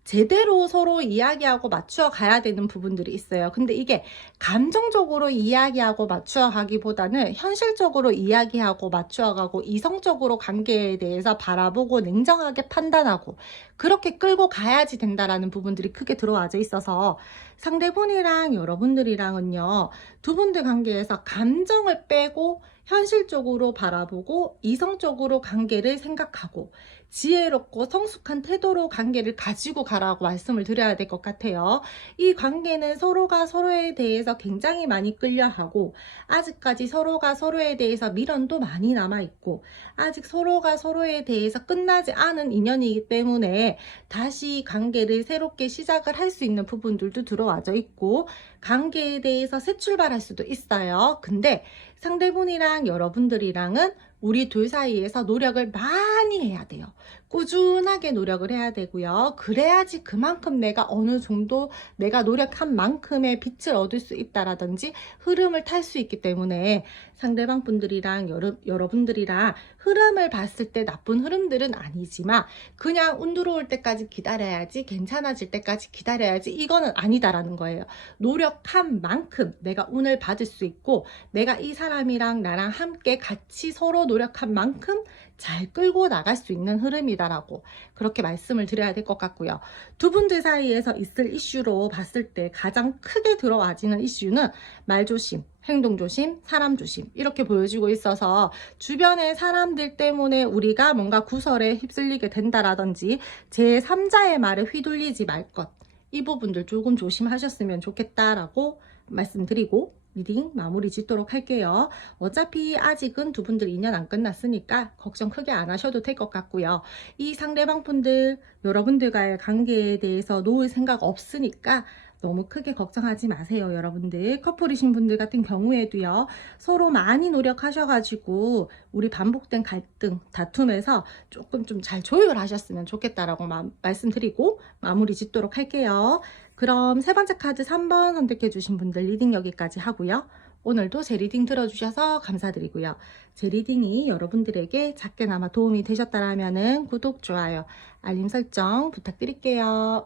제대로 서로 이야기하고 맞추어 가야 되는 부분들이 있어요. 근데 이게 감정적으로 이야기하고 맞추어 가기보다는 현실적으로 이야기하고 맞추어 가고 이성적으로 관계에 대해서 바라보고 냉정하게 판단하고 그렇게 끌고 가야지 된다라는 부분들이 크게 들어와져 있어서 상대분이랑 여러분들이랑은요, 두 분들 관계에서 감정을 빼고 현실적으로 바라보고 이성적으로 관계를 생각하고 지혜롭고 성숙한 태도로 관계를 가지고 가라고 말씀을 드려야 될 것 같아요. 이 관계는 서로가 서로에 대해서 굉장히 많이 끌려하고 아직까지 서로가 서로에 대해서 미련도 많이 남아있고 아직 서로가 서로에 대해서 끝나지 않은 인연이기 때문에 다시 관계를 새롭게 시작을 할 수 있는 부분들도 들어와져 있고 관계에 대해서 새 출발할 수도 있어요. 근데 상대분이랑 여러분들이랑은 우리 둘 사이에서 노력을 많이 해야 돼요. 꾸준하게 노력을 해야 되고요. 그래야지 그만큼 내가 어느 정도 내가 노력한 만큼의 빛을 얻을 수 있다라든지 흐름을 탈 수 있기 때문에 상대방 분들이랑 여러분들이랑 흐름을 봤을 때 나쁜 흐름들은 아니지만 그냥 운 들어올 때까지 기다려야지, 괜찮아질 때까지 기다려야지, 이거는 아니다라는 거예요. 노력한 만큼 내가 운을 받을 수 있고 내가 이 사람이랑 나랑 함께 같이 서로 노력한 만큼 잘 끌고 나갈 수 있는 흐름이다라고 그렇게 말씀을 드려야 될 것 같고요. 두 분들 사이에서 있을 이슈로 봤을 때 가장 크게 들어와지는 이슈는 말조심, 행동조심, 사람조심 이렇게 보여지고 있어서 주변의 사람들 때문에 우리가 뭔가 구설에 휩쓸리게 된다라든지 제3자의 말에 휘둘리지 말 것, 이 부분들 조금 조심하셨으면 좋겠다라고 말씀드리고 리딩 마무리 짓도록 할게요. 어차피 아직은 두 분들 인연 안 끝났으니까 걱정 크게 안 하셔도 될 것 같고요. 이 상대방 분들 여러분들과의 관계에 대해서 놓을 생각 없으니까 너무 크게 걱정하지 마세요. 여러분들 커플이신 분들 같은 경우에도요, 서로 많이 노력하셔가지고 우리 반복된 갈등 다툼에서 조금 좀 잘 조율하셨으면 좋겠다라고 말씀드리고 마무리 짓도록 할게요. 그럼 세 번째 카드 3번 선택해 주신 분들 리딩 여기까지 하고요. 오늘도 제 리딩 들어주셔서 감사드리고요. 제 리딩이 여러분들에게 작게나마 도움이 되셨다면 구독, 좋아요, 알림 설정 부탁드릴게요.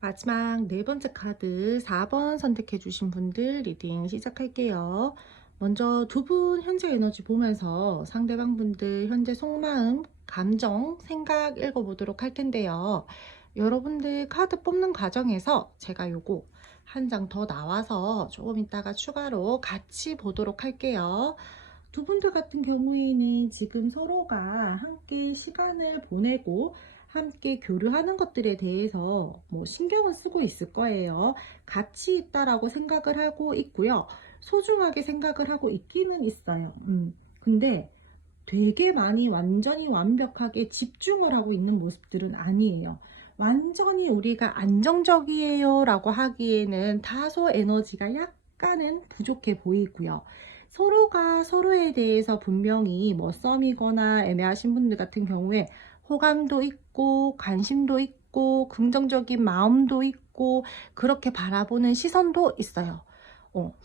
마지막 네 번째 카드 4번 선택해 주신 분들 리딩 시작할게요. 먼저 두 분 현재 에너지 보면서 상대방 분들 현재 속마음, 감정, 생각 읽어보도록 할 텐데요. 여러분들 카드 뽑는 과정에서 제가 요거 한 장 더 나와서 조금 이따가 추가로 같이 보도록 할게요. 두 분들 같은 경우에는 지금 서로가 함께 시간을 보내고 함께 교류하는 것들에 대해서 뭐 신경을 쓰고 있을 거예요. 같이 있다라고 생각을 하고 있고요. 소중하게 생각을 하고 있기는 있어요. 근데 되게 많이 완전히 완벽하게 집중을 하고 있는 모습들은 아니에요. 완전히 우리가 안정적이에요 라고 하기에는 다소 에너지가 약간은 부족해 보이고요. 서로가 서로에 대해서 분명히 뭐 썸이거나 애매하신 분들 같은 경우에 호감도 있고 관심도 있고 긍정적인 마음도 있고 그렇게 바라보는 시선도 있어요.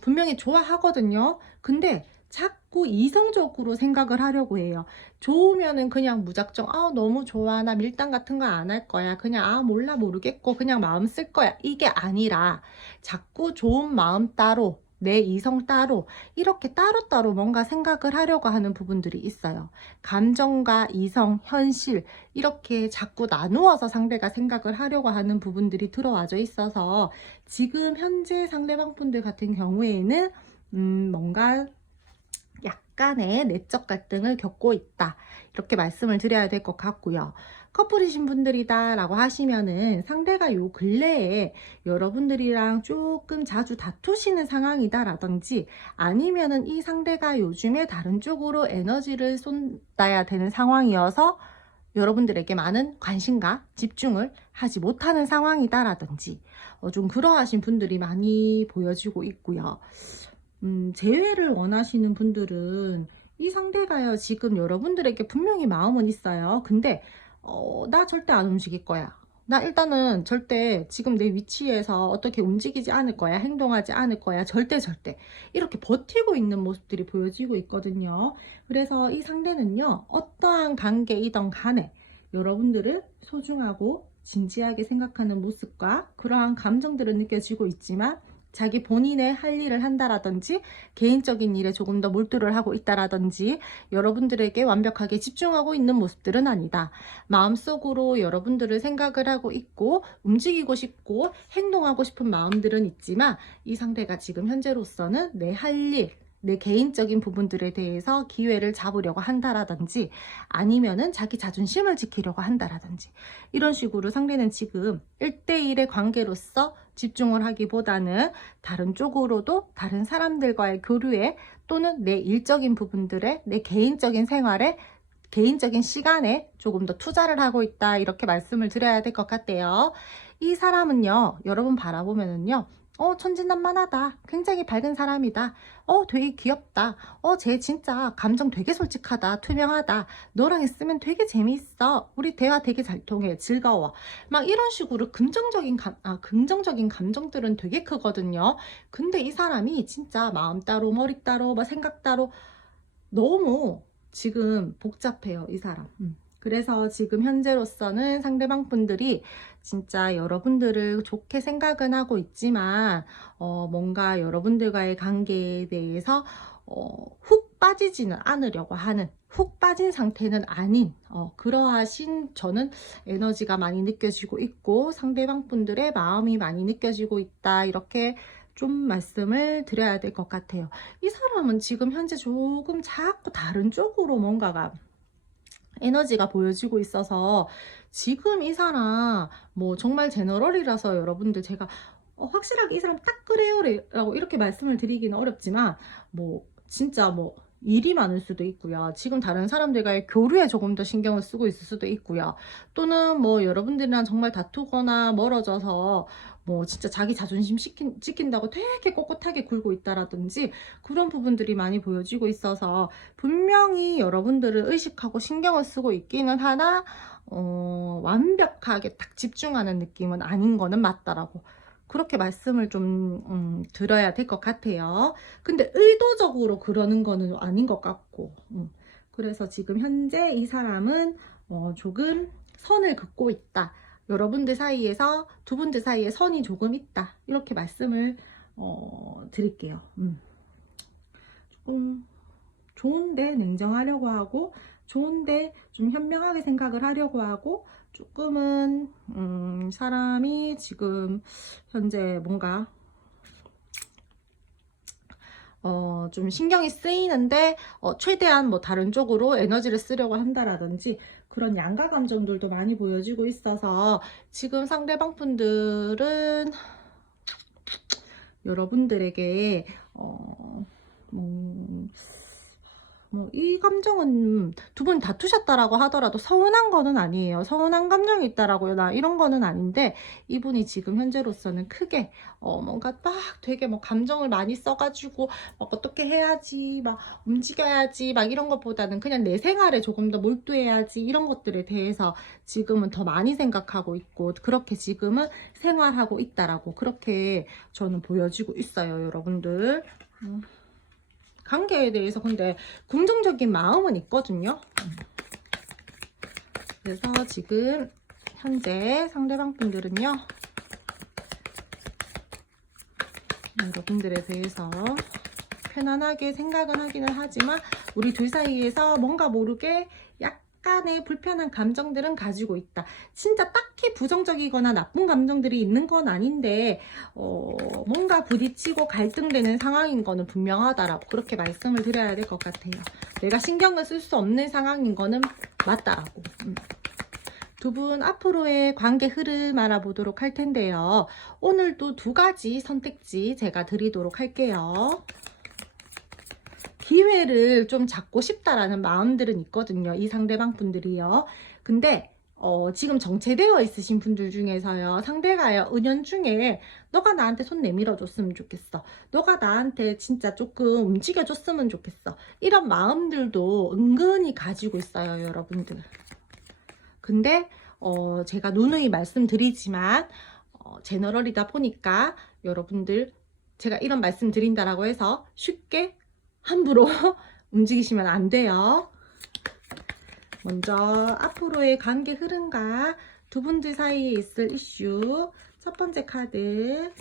분명히 좋아하거든요. 근데 자꾸 이성적으로 생각을 하려고 해요. 좋으면은 그냥 무작정 너무 좋아, 나 밀당 같은 거 안 할 거야, 그냥 몰라 모르겠고 그냥 마음 쓸 거야, 이게 아니라 자꾸 좋은 마음 따로 내 이성 따로 이렇게 따로따로 뭔가 생각을 하려고 하는 부분들이 있어요. 감정과 이성, 현실 이렇게 자꾸 나누어서 상대가 생각을 하려고 하는 부분들이 들어와져 있어서 지금 현재 상대방 분들 같은 경우에는 뭔가 약간의 내적 갈등을 겪고 있다, 이렇게 말씀을 드려야 될 것 같고요. 커플이신 분들이다 라고 하시면은 상대가 요 근래에 여러분들이랑 조금 자주 다투시는 상황이다 라든지 아니면은 이 상대가 요즘에 다른 쪽으로 에너지를 쏟아야 되는 상황이어서 여러분들에게 많은 관심과 집중을 하지 못하는 상황이다 라든지 좀 그러하신 분들이 많이 보여지고 있고요. 재회를 원하시는 분들은 이 상대가요, 지금 여러분들에게 분명히 마음은 있어요. 근데 나 절대 안 움직일 거야, 나 일단은 절대 지금 내 위치에서 어떻게 움직이지 않을 거야, 행동하지 않을 거야, 절대 이렇게 버티고 있는 모습들이 보여지고 있거든요. 그래서 이 상대는요, 어떠한 관계이든 간에 여러분들을 소중하고 진지하게 생각하는 모습과 그러한 감정들은 느껴지고 있지만 자기 본인의 할 일을 한다라든지 개인적인 일에 조금 더 몰두를 하고 있다라든지 여러분들에게 완벽하게 집중하고 있는 모습들은 아니다. 마음속으로 여러분들을 생각을 하고 있고 움직이고 싶고 행동하고 싶은 마음들은 있지만 이 상대가 지금 현재로서는 내 할 일, 내 개인적인 부분들에 대해서 기회를 잡으려고 한다라든지 아니면은 자기 자존심을 지키려고 한다라든지 이런 식으로 상대는 지금 1대1의 관계로서 집중을 하기보다는 다른 쪽으로도 다른 사람들과의 교류에 또는 내 일적인 부분들에 내 개인적인 생활에 개인적인 시간에 조금 더 투자를 하고 있다 이렇게 말씀을 드려야 될 것 같아요. 이 사람은요 여러분 바라보면은요 천진난만하다. 굉장히 밝은 사람이다. 되게 귀엽다. 쟤 진짜 감정 되게 솔직하다. 투명하다. 너랑 있으면 되게 재미있어. 우리 대화 되게 잘 통해. 즐거워. 막 이런 식으로 긍정적인 감정들은 되게 크거든요. 근데 이 사람이 진짜 마음 따로 머리 따로 막 생각 따로 너무 지금 복잡해요. 이 사람. 그래서 지금 현재로서는 상대방 분들이 진짜 여러분들을 좋게 생각은 하고 있지만 뭔가 여러분들과의 관계에 대해서 훅 빠지지는 않으려고 하는 훅 빠진 상태는 아닌 그러하신 저는 에너지가 많이 느껴지고 있고 상대방 분들의 마음이 많이 느껴지고 있다 이렇게 좀 말씀을 드려야 될 것 같아요. 이 사람은 지금 현재 조금 자꾸 다른 쪽으로 뭔가가 에너지가 보여지고 있어서 지금 이 사람 뭐 정말 제너럴이라서 여러분들 제가 확실하게 이 사람 딱 그래요 라고 이렇게 말씀을 드리기는 어렵지만 뭐 진짜 뭐 일이 많을 수도 있고요. 지금 다른 사람들과의 교류에 조금 더 신경을 쓰고 있을 수도 있고요. 또는 뭐 여러분들이랑 정말 다투거나 멀어져서 뭐 진짜 자기 자존심 지킨다고 되게 꼿꼿하게 굴고 있다라든지 그런 부분들이 많이 보여지고 있어서 분명히 여러분들을 의식하고 신경을 쓰고 있기는 하나 완벽하게 딱 집중하는 느낌은 아닌 거는 맞다라고 그렇게 말씀을 좀 드려야 될 것 같아요. 근데 의도적으로 그러는 거는 아닌 것 같고 그래서 지금 현재 이 사람은 조금 선을 긋고 있다. 여러분들 사이에서 두 분들 사이에 선이 조금 있다. 이렇게 말씀을 드릴게요. 조금 좋은데 냉정하려고 하고 좋은데 좀 현명하게 생각을 하려고 하고 조금은 사람이 지금 현재 뭔가 좀 신경이 쓰이는데 최대한 뭐 다른 쪽으로 에너지를 쓰려고 한다라든지 그런 양가 감정들도 많이 보여지고 있어서 지금 상대방 분들은 여러분들에게 이 감정은 두 분 다투셨다라고 하더라도 서운한 거는 아니에요. 서운한 감정이 있다라고요. 나 이런 거는 아닌데 이분이 지금 현재로서는 크게 뭔가 막 되게 뭐 감정을 많이 써가지고 막 어떻게 해야지 막 움직여야지 막 이런 것보다는 그냥 내 생활에 조금 더 몰두해야지 이런 것들에 대해서 지금은 더 많이 생각하고 있고 그렇게 지금은 생활하고 있다라고 그렇게 저는 보여지고 있어요. 여러분들. 관계에 대해서 근데 긍정적인 마음은 있거든요. 그래서 지금 현재 상대방 분들은요 여러분들에 대해서 편안하게 생각은 하기는 하지만 우리 둘 사이에서 뭔가 모르게 약간의 불편한 감정들은 가지고 있다. 진짜 딱히 부정적이거나 나쁜 감정들이 있는 건 아닌데 뭔가 부딪히고 갈등되는 상황인 거는 분명하다라고 그렇게 말씀을 드려야 될 것 같아요. 내가 신경을 쓸 수 없는 상황인 거는 맞다라고. 두 분 앞으로의 관계 흐름 알아보도록 할 텐데요. 오늘도 두 가지 선택지 제가 드리도록 할게요. 기회를 좀 잡고 싶다라는 마음들은 있거든요. 이 상대방 분들이요. 근데 지금 정체되어 있으신 분들 중에서요. 상대가요. 은연중에 너가 나한테 손 내밀어 줬으면 좋겠어. 너가 나한테 진짜 조금 움직여 줬으면 좋겠어. 이런 마음들도 은근히 가지고 있어요. 여러분들. 근데 제가 누누이 말씀드리지만 제너럴이다 보니까 여러분들 제가 이런 말씀 드린다라고 해서 쉽게 함부로 움직이시면 안 돼요. 먼저 앞으로의 관계 흐름과 두 분들 사이에 있을 이슈 첫 번째 카드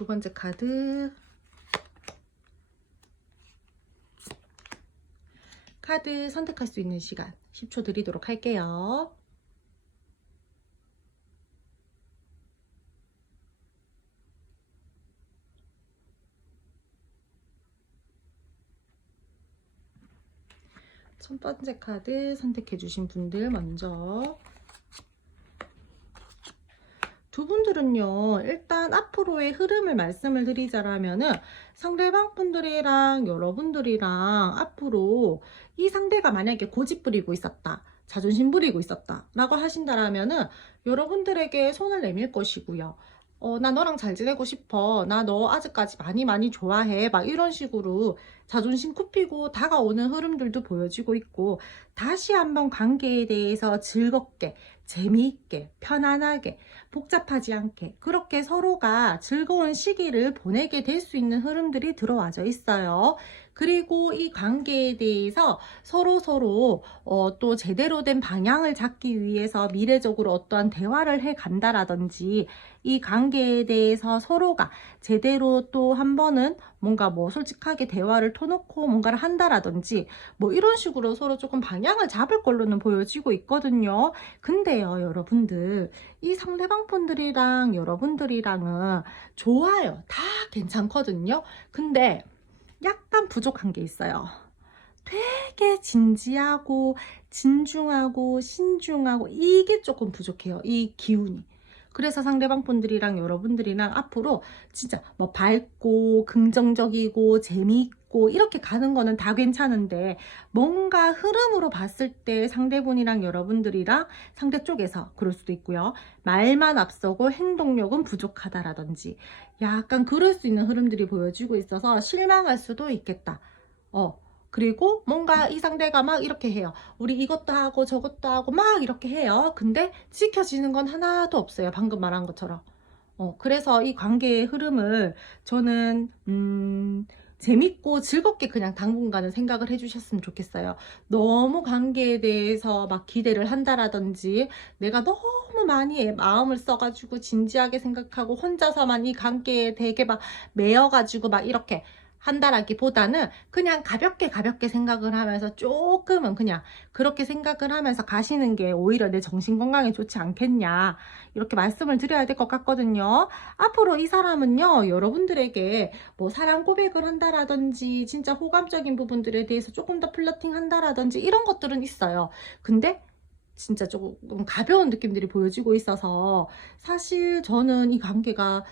두 번째 카드. 카드 선택할 수 있는 시간 10초 드리도록 할게요. 첫 번째 카드 선택해 주신 분들 먼저. 두 분들은요, 일단 앞으로의 흐름을 말씀을 드리자면은 상대방 분들이랑 여러분들이랑 앞으로 이 상대가 만약에 고집 부리고 있었다, 자존심 부리고 있었다 라고 하신다라면은 여러분들에게 손을 내밀 것이고요. 나 너랑 잘 지내고 싶어. 나 너 아직까지 많이 좋아해. 막 이런 식으로 자존심 굽히고 다가오는 흐름들도 보여지고 있고, 다시 한번 관계에 대해서 즐겁게, 재미있게, 편안하게, 복잡하지 않게 그렇게 서로가 즐거운 시기를 보내게 될 수 있는 흐름들이 들어와져 있어요. 그리고 이 관계에 대해서 서로 또 제대로 된 방향을 잡기 위해서 미래적으로 어떠한 대화를 해 간다라든지, 이 관계에 대해서 서로가 제대로 또 한 번은 뭔가 뭐 솔직하게 대화를 터놓고 뭔가를 한다라든지 뭐 이런 식으로 서로 조금 방향을 잡을 걸로는 보여지고 있거든요. 근데요, 여러분들, 이 상대방 분들이랑 여러분들이랑은 좋아요. 다 괜찮거든요. 근데 약간 부족한 게 있어요. 되게 진지하고 진중하고 신중하고 이게 조금 부족해요. 이 기운이. 그래서 상대방 분들이랑 여러분들이랑 앞으로 진짜 뭐 밝고 긍정적이고 재미있고 이렇게 가는 거는 다 괜찮은데, 뭔가 흐름으로 봤을 때 상대분이랑 여러분들이랑 상대 쪽에서 그럴 수도 있고요. 말만 앞서고 행동력은 부족하다라든지 약간 그럴 수 있는 흐름들이 보여지고 있어서 실망할 수도 있겠다. 그리고 뭔가 이 상대가 막 이렇게 해요. 우리 이것도 하고 저것도 하고 막 이렇게 해요. 근데 지켜지는 건 하나도 없어요. 방금 말한 것처럼. 그래서 이 관계의 흐름을 저는 재밌고 즐겁게 그냥 당분간은 생각을 해주셨으면 좋겠어요. 너무 관계에 대해서 막 기대를 한다라든지, 내가 너무 많이 마음을 써가지고 진지하게 생각하고 혼자서만 이 관계에 되게 막 매여가지고 막 이렇게 한다라기보다는 그냥 가볍게 생각을 하면서 조금은 그냥 그렇게 생각을 하면서 가시는 게 오히려 내 정신 건강에 좋지 않겠냐, 이렇게 말씀을 드려야 될 것 같거든요. 앞으로 이 사람은요, 여러분들에게 뭐 사랑 고백을 한다라든지 진짜 호감적인 부분들에 대해서 조금 더 플러팅 한다라든지 이런 것들은 있어요. 근데 진짜 조금 가벼운 느낌들이 보여지고 있어서, 사실 저는 이 관계가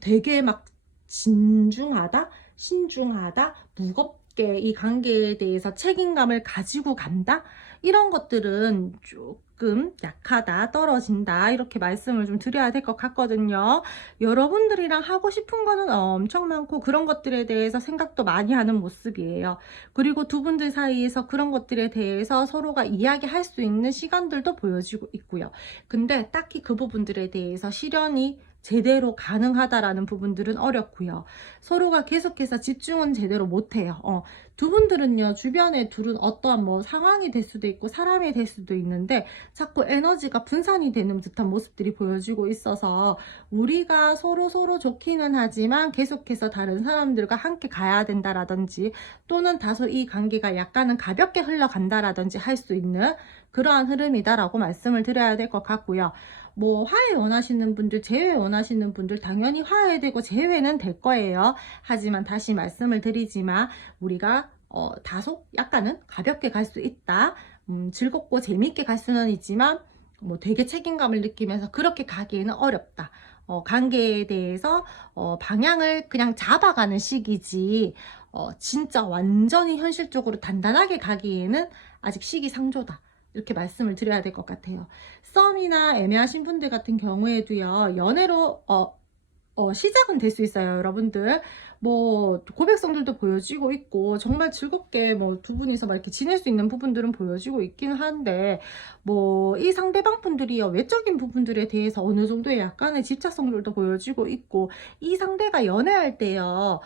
되게 막 진중하다, 신중하다, 무겁게 이 관계에 대해서 책임감을 가지고 간다, 이런 것들은 조금 약하다, 떨어진다, 이렇게 말씀을 좀 드려야 될 것 같거든요. 여러분들이랑 하고 싶은 거는 엄청 많고 그런 것들에 대해서 생각도 많이 하는 모습이에요. 그리고 두 분들 사이에서 그런 것들에 대해서 서로가 이야기할 수 있는 시간들도 보여지고 있고요. 근데 딱히 그 부분들에 대해서 실현이 제대로 가능하다라는 부분들은 어렵고요. 서로가 계속해서 집중은 제대로 못해요. 두 분들은요, 주변에 둘은 어떠한 뭐 상황이 될 수도 있고 사람이 될 수도 있는데 자꾸 에너지가 분산이 되는 듯한 모습들이 보여지고 있어서, 우리가 서로 좋기는 하지만 계속해서 다른 사람들과 함께 가야 된다라든지, 또는 다소 이 관계가 약간은 가볍게 흘러간다라든지 할 수 있는 그러한 흐름이다라고 말씀을 드려야 될 것 같고요. 뭐 화해 원하시는 분들, 재회 원하시는 분들 당연히 화해되고 재회는 될 거예요. 하지만 다시 말씀을 드리지만 우리가 다소 약간은 가볍게 갈 수 있다. 즐겁고 재미있게 갈 수는 있지만 뭐 되게 책임감을 느끼면서 그렇게 가기에는 어렵다. 관계에 대해서 방향을 그냥 잡아가는 시기지, 진짜 완전히 현실적으로 단단하게 가기에는 아직 시기상조다, 이렇게 말씀을 드려야 될 것 같아요. 썸이나 애매하신 분들 같은 경우에도요, 연애로 시작은 될 수 있어요, 여러분들. 뭐 고백성들도 보여지고 있고 정말 즐겁게 뭐 두 분이서 막 이렇게 지낼 수 있는 부분들은 보여지고 있긴 한데, 뭐 이 상대방 분들이요, 외적인 부분들에 대해서 어느 정도의 약간의 집착성들도 보여지고 있고, 이 상대가 연애할 때요,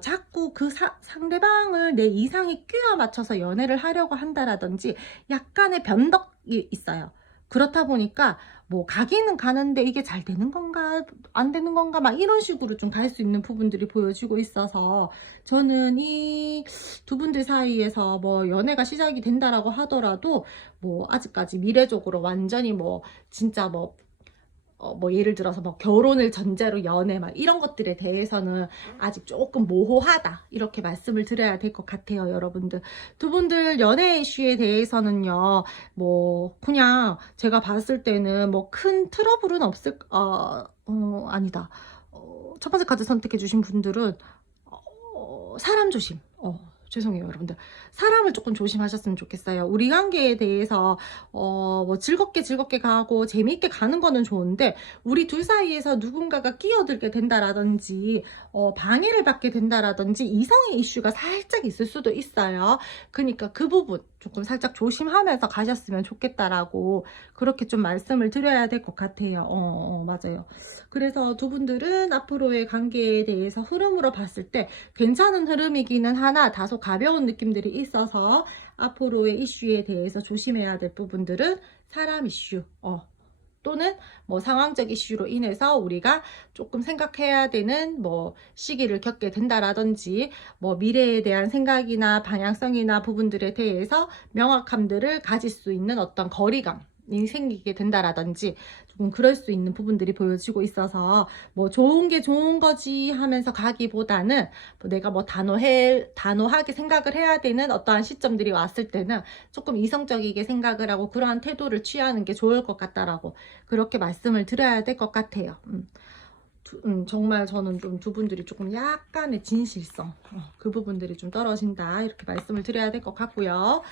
자꾸 그 상대방을 내 이상에 끼워 맞춰서 연애를 하려고 한다라든지 약간의 변덕이 있어요. 그렇다 보니까 뭐 가기는 가는데 이게 잘 되는 건가 안 되는 건가 막 이런 식으로 좀 갈 수 있는 부분들이 보여지고 있어서, 저는 이 두 분들 사이에서 뭐 연애가 시작이 된다라고 하더라도 뭐 아직까지 미래적으로 완전히 뭐 진짜 뭐 예를 들어서 뭐 결혼을 전제로 연애 막 이런 것들에 대해서는 아직 조금 모호하다, 이렇게 말씀을 드려야 될 것 같아요. 여러분들, 두 분들 연애 이슈에 대해서는요, 뭐 그냥 제가 봤을 때는 뭐 큰 트러블은 없을 아니다. 첫 번째 카드 선택해 주신 분들은 사람 조심. 죄송해요, 여러분들. 사람을 조금 조심하셨으면 좋겠어요. 우리 관계에 대해서, 뭐 즐겁게 가고 재미있게 가는 거는 좋은데, 우리 둘 사이에서 누군가가 끼어들게 된다라든지, 방해를 받게 된다라든지, 이성의 이슈가 살짝 있을 수도 있어요. 그러니까 그 부분 조금 살짝 조심하면서 가셨으면 좋겠다라고, 그렇게 좀 말씀을 드려야 될 것 같아요. 맞아요. 그래서 두 분들은 앞으로의 관계에 대해서 흐름으로 봤을 때 괜찮은 흐름이기는 하나 다소 가벼운 느낌들이 있어서, 앞으로의 이슈에 대해서 조심해야 될 부분들은 사람 이슈, 또는 뭐 상황적 이슈로 인해서 우리가 조금 생각해야 되는 뭐 시기를 겪게 된다라든지, 뭐 미래에 대한 생각이나 방향성이나 부분들에 대해서 명확함들을 가질 수 있는 어떤 거리감이 생기게 된다라든지, 조금 그럴 수 있는 부분들이 보여지고 있어서, 뭐 좋은 게 좋은 거지 하면서 가기보다는 뭐 내가 뭐 단호하게 생각을 해야 되는 어떠한 시점들이 왔을 때는 조금 이성적이게 생각을 하고 그러한 태도를 취하는 게 좋을 것 같다라고, 그렇게 말씀을 드려야 될 것 같아요. 정말 저는 좀 두 분들이 조금 약간의 진실성, 그 부분들이 좀 떨어진다, 이렇게 말씀을 드려야 될 것 같고요.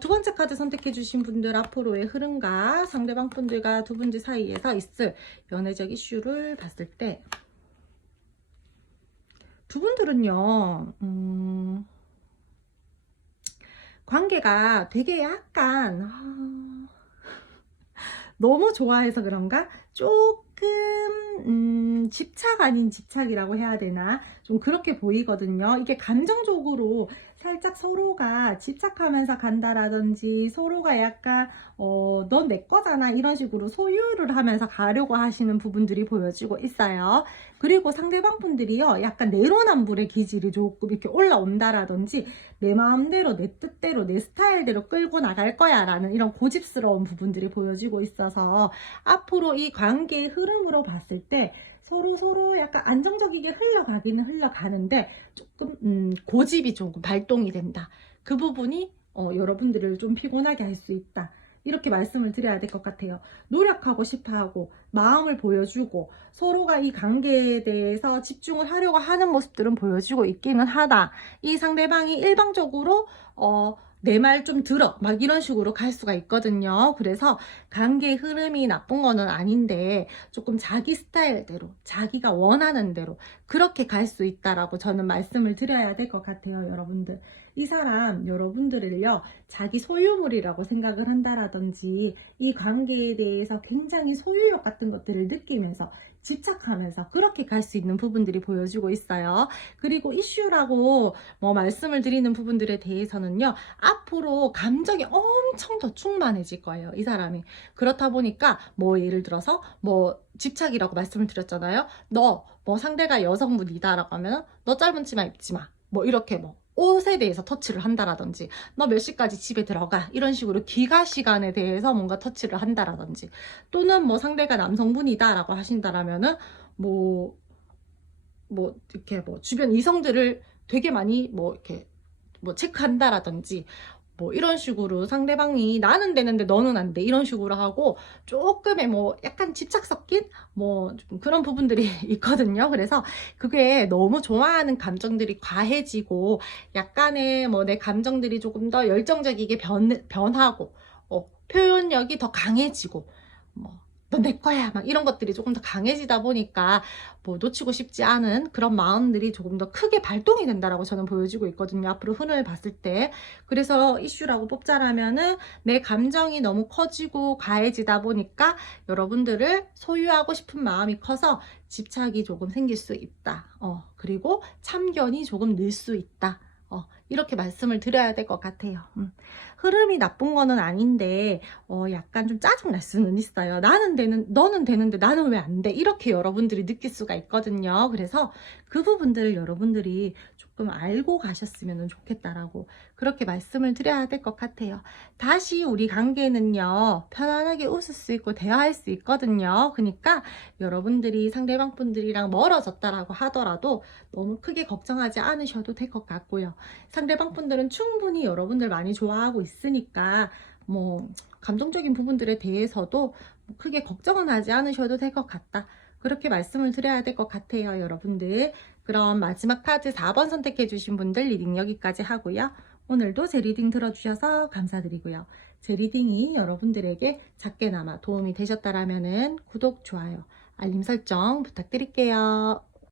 두 번째 카드 선택해 주신 분들, 앞으로의 흐름과 상대방 분들과 두 분들 사이에서 있을 연애적 이슈를 봤을 때, 두 분들은요, 관계가 되게 약간 너무 좋아해서 그런가? 조금 집착 아닌 집착이라고 해야 되나? 좀 그렇게 보이거든요. 이게 감정적으로 살짝 서로가 집착하면서 간다라든지, 서로가 약간 넌 내 거잖아 이런 식으로 소유를 하면서 가려고 하시는 부분들이 보여지고 있어요. 그리고 상대방 분들이요, 약간 내로남불의 기질이 조금 이렇게 올라온다라든지, 내 마음대로 내 뜻대로 내 스타일대로 끌고 나갈 거야 라는 이런 고집스러운 부분들이 보여지고 있어서, 앞으로 이 관계의 흐름으로 봤을 때 서로 약간 안정적이게 흘러가기는 흘러가는데, 조금 고집이 조금 발동이 된다, 그 부분이 여러분들을 좀 피곤하게 할 수 있다, 이렇게 말씀을 드려야 될 것 같아요. 노력하고 싶어하고 마음을 보여주고 서로가 이 관계에 대해서 집중을 하려고 하는 모습들은 보여지고 있기는 하다. 이 상대방이 일방적으로 내 말 좀 들어 막 이런 식으로 갈 수가 있거든요. 그래서 관계의 흐름이 나쁜 거는 아닌데, 조금 자기 스타일대로 자기가 원하는 대로 그렇게 갈 수 있다라고 저는 말씀을 드려야 될 것 같아요. 여러분들, 이 사람 여러분들을요 자기 소유물이라고 생각을 한다라든지, 이 관계에 대해서 굉장히 소유욕 같은 것들을 느끼면서 집착하면서 그렇게 갈 수 있는 부분들이 보여지고 있어요. 그리고 이슈라고 뭐 말씀을 드리는 부분들에 대해서는요, 앞으로 감정이 엄청 더 충만해질 거예요, 이 사람이. 그렇다 보니까 뭐 예를 들어서 뭐 집착이라고 말씀을 드렸잖아요. 너 뭐 상대가 여성분이다라고 하면 너 짧은 치마 입지 마, 뭐 이렇게 뭐 옷에 대해서 터치를 한다라든지, 너 몇 시까지 집에 들어가 이런 식으로 귀가 시간에 대해서 뭔가 터치를 한다라든지, 또는 뭐 상대가 남성분이다 라고 하신다라면은 뭐 이렇게 뭐 주변 이성들을 되게 많이 뭐 이렇게 뭐 체크한다라든지, 뭐 이런 식으로 상대방이 나는 되는데 너는 안 돼 이런 식으로 하고, 조금의 뭐 약간 집착 섞인 뭐 좀 그런 부분들이 있거든요. 그래서 그게 너무 좋아하는 감정들이 과해지고, 약간의 뭐 내 감정들이 조금 더 열정적이게 변하고, 표현력이 더 강해지고, 뭐 너 내 거야 막 이런 것들이 조금 더 강해지다 보니까, 뭐 놓치고 싶지 않은 그런 마음들이 조금 더 크게 발동이 된다라고 저는 보여지고 있거든요, 앞으로 흐름을 봤을 때. 그래서 이슈라고 뽑자라면은, 내 감정이 너무 커지고 과해지다 보니까 여러분들을 소유하고 싶은 마음이 커서 집착이 조금 생길 수 있다. 그리고 참견이 조금 늘 수 있다. 이렇게 말씀을 드려야 될 것 같아요. 흐름이 나쁜 거는 아닌데 약간 좀 짜증 날 수는 있어요. 너는 되는데 나는 왜 안 돼? 이렇게 여러분들이 느낄 수가 있거든요. 그래서 그 부분들을 여러분들이 조금 알고 가셨으면 좋겠다라고 그렇게 말씀을 드려야 될 것 같아요. 다시 우리 관계는요, 편안하게 웃을 수 있고 대화할 수 있거든요. 그러니까 여러분들이 상대방 분들이랑 멀어졌다라고 하더라도 너무 크게 걱정하지 않으셔도 될 것 같고요. 상대방 분들은 충분히 여러분들 많이 좋아하고 있으니까 뭐 감정적인 부분들에 대해서도 크게 걱정은 하지 않으셔도 될 것 같다. 그렇게 말씀을 드려야 될 것 같아요, 여러분들. 그럼 마지막 카드 4번 선택해 주신 분들 리딩 여기까지 하고요. 오늘도 제 리딩 들어주셔서 감사드리고요. 제 리딩이 여러분들에게 작게나마 도움이 되셨다라면 구독, 좋아요, 알림 설정 부탁드릴게요.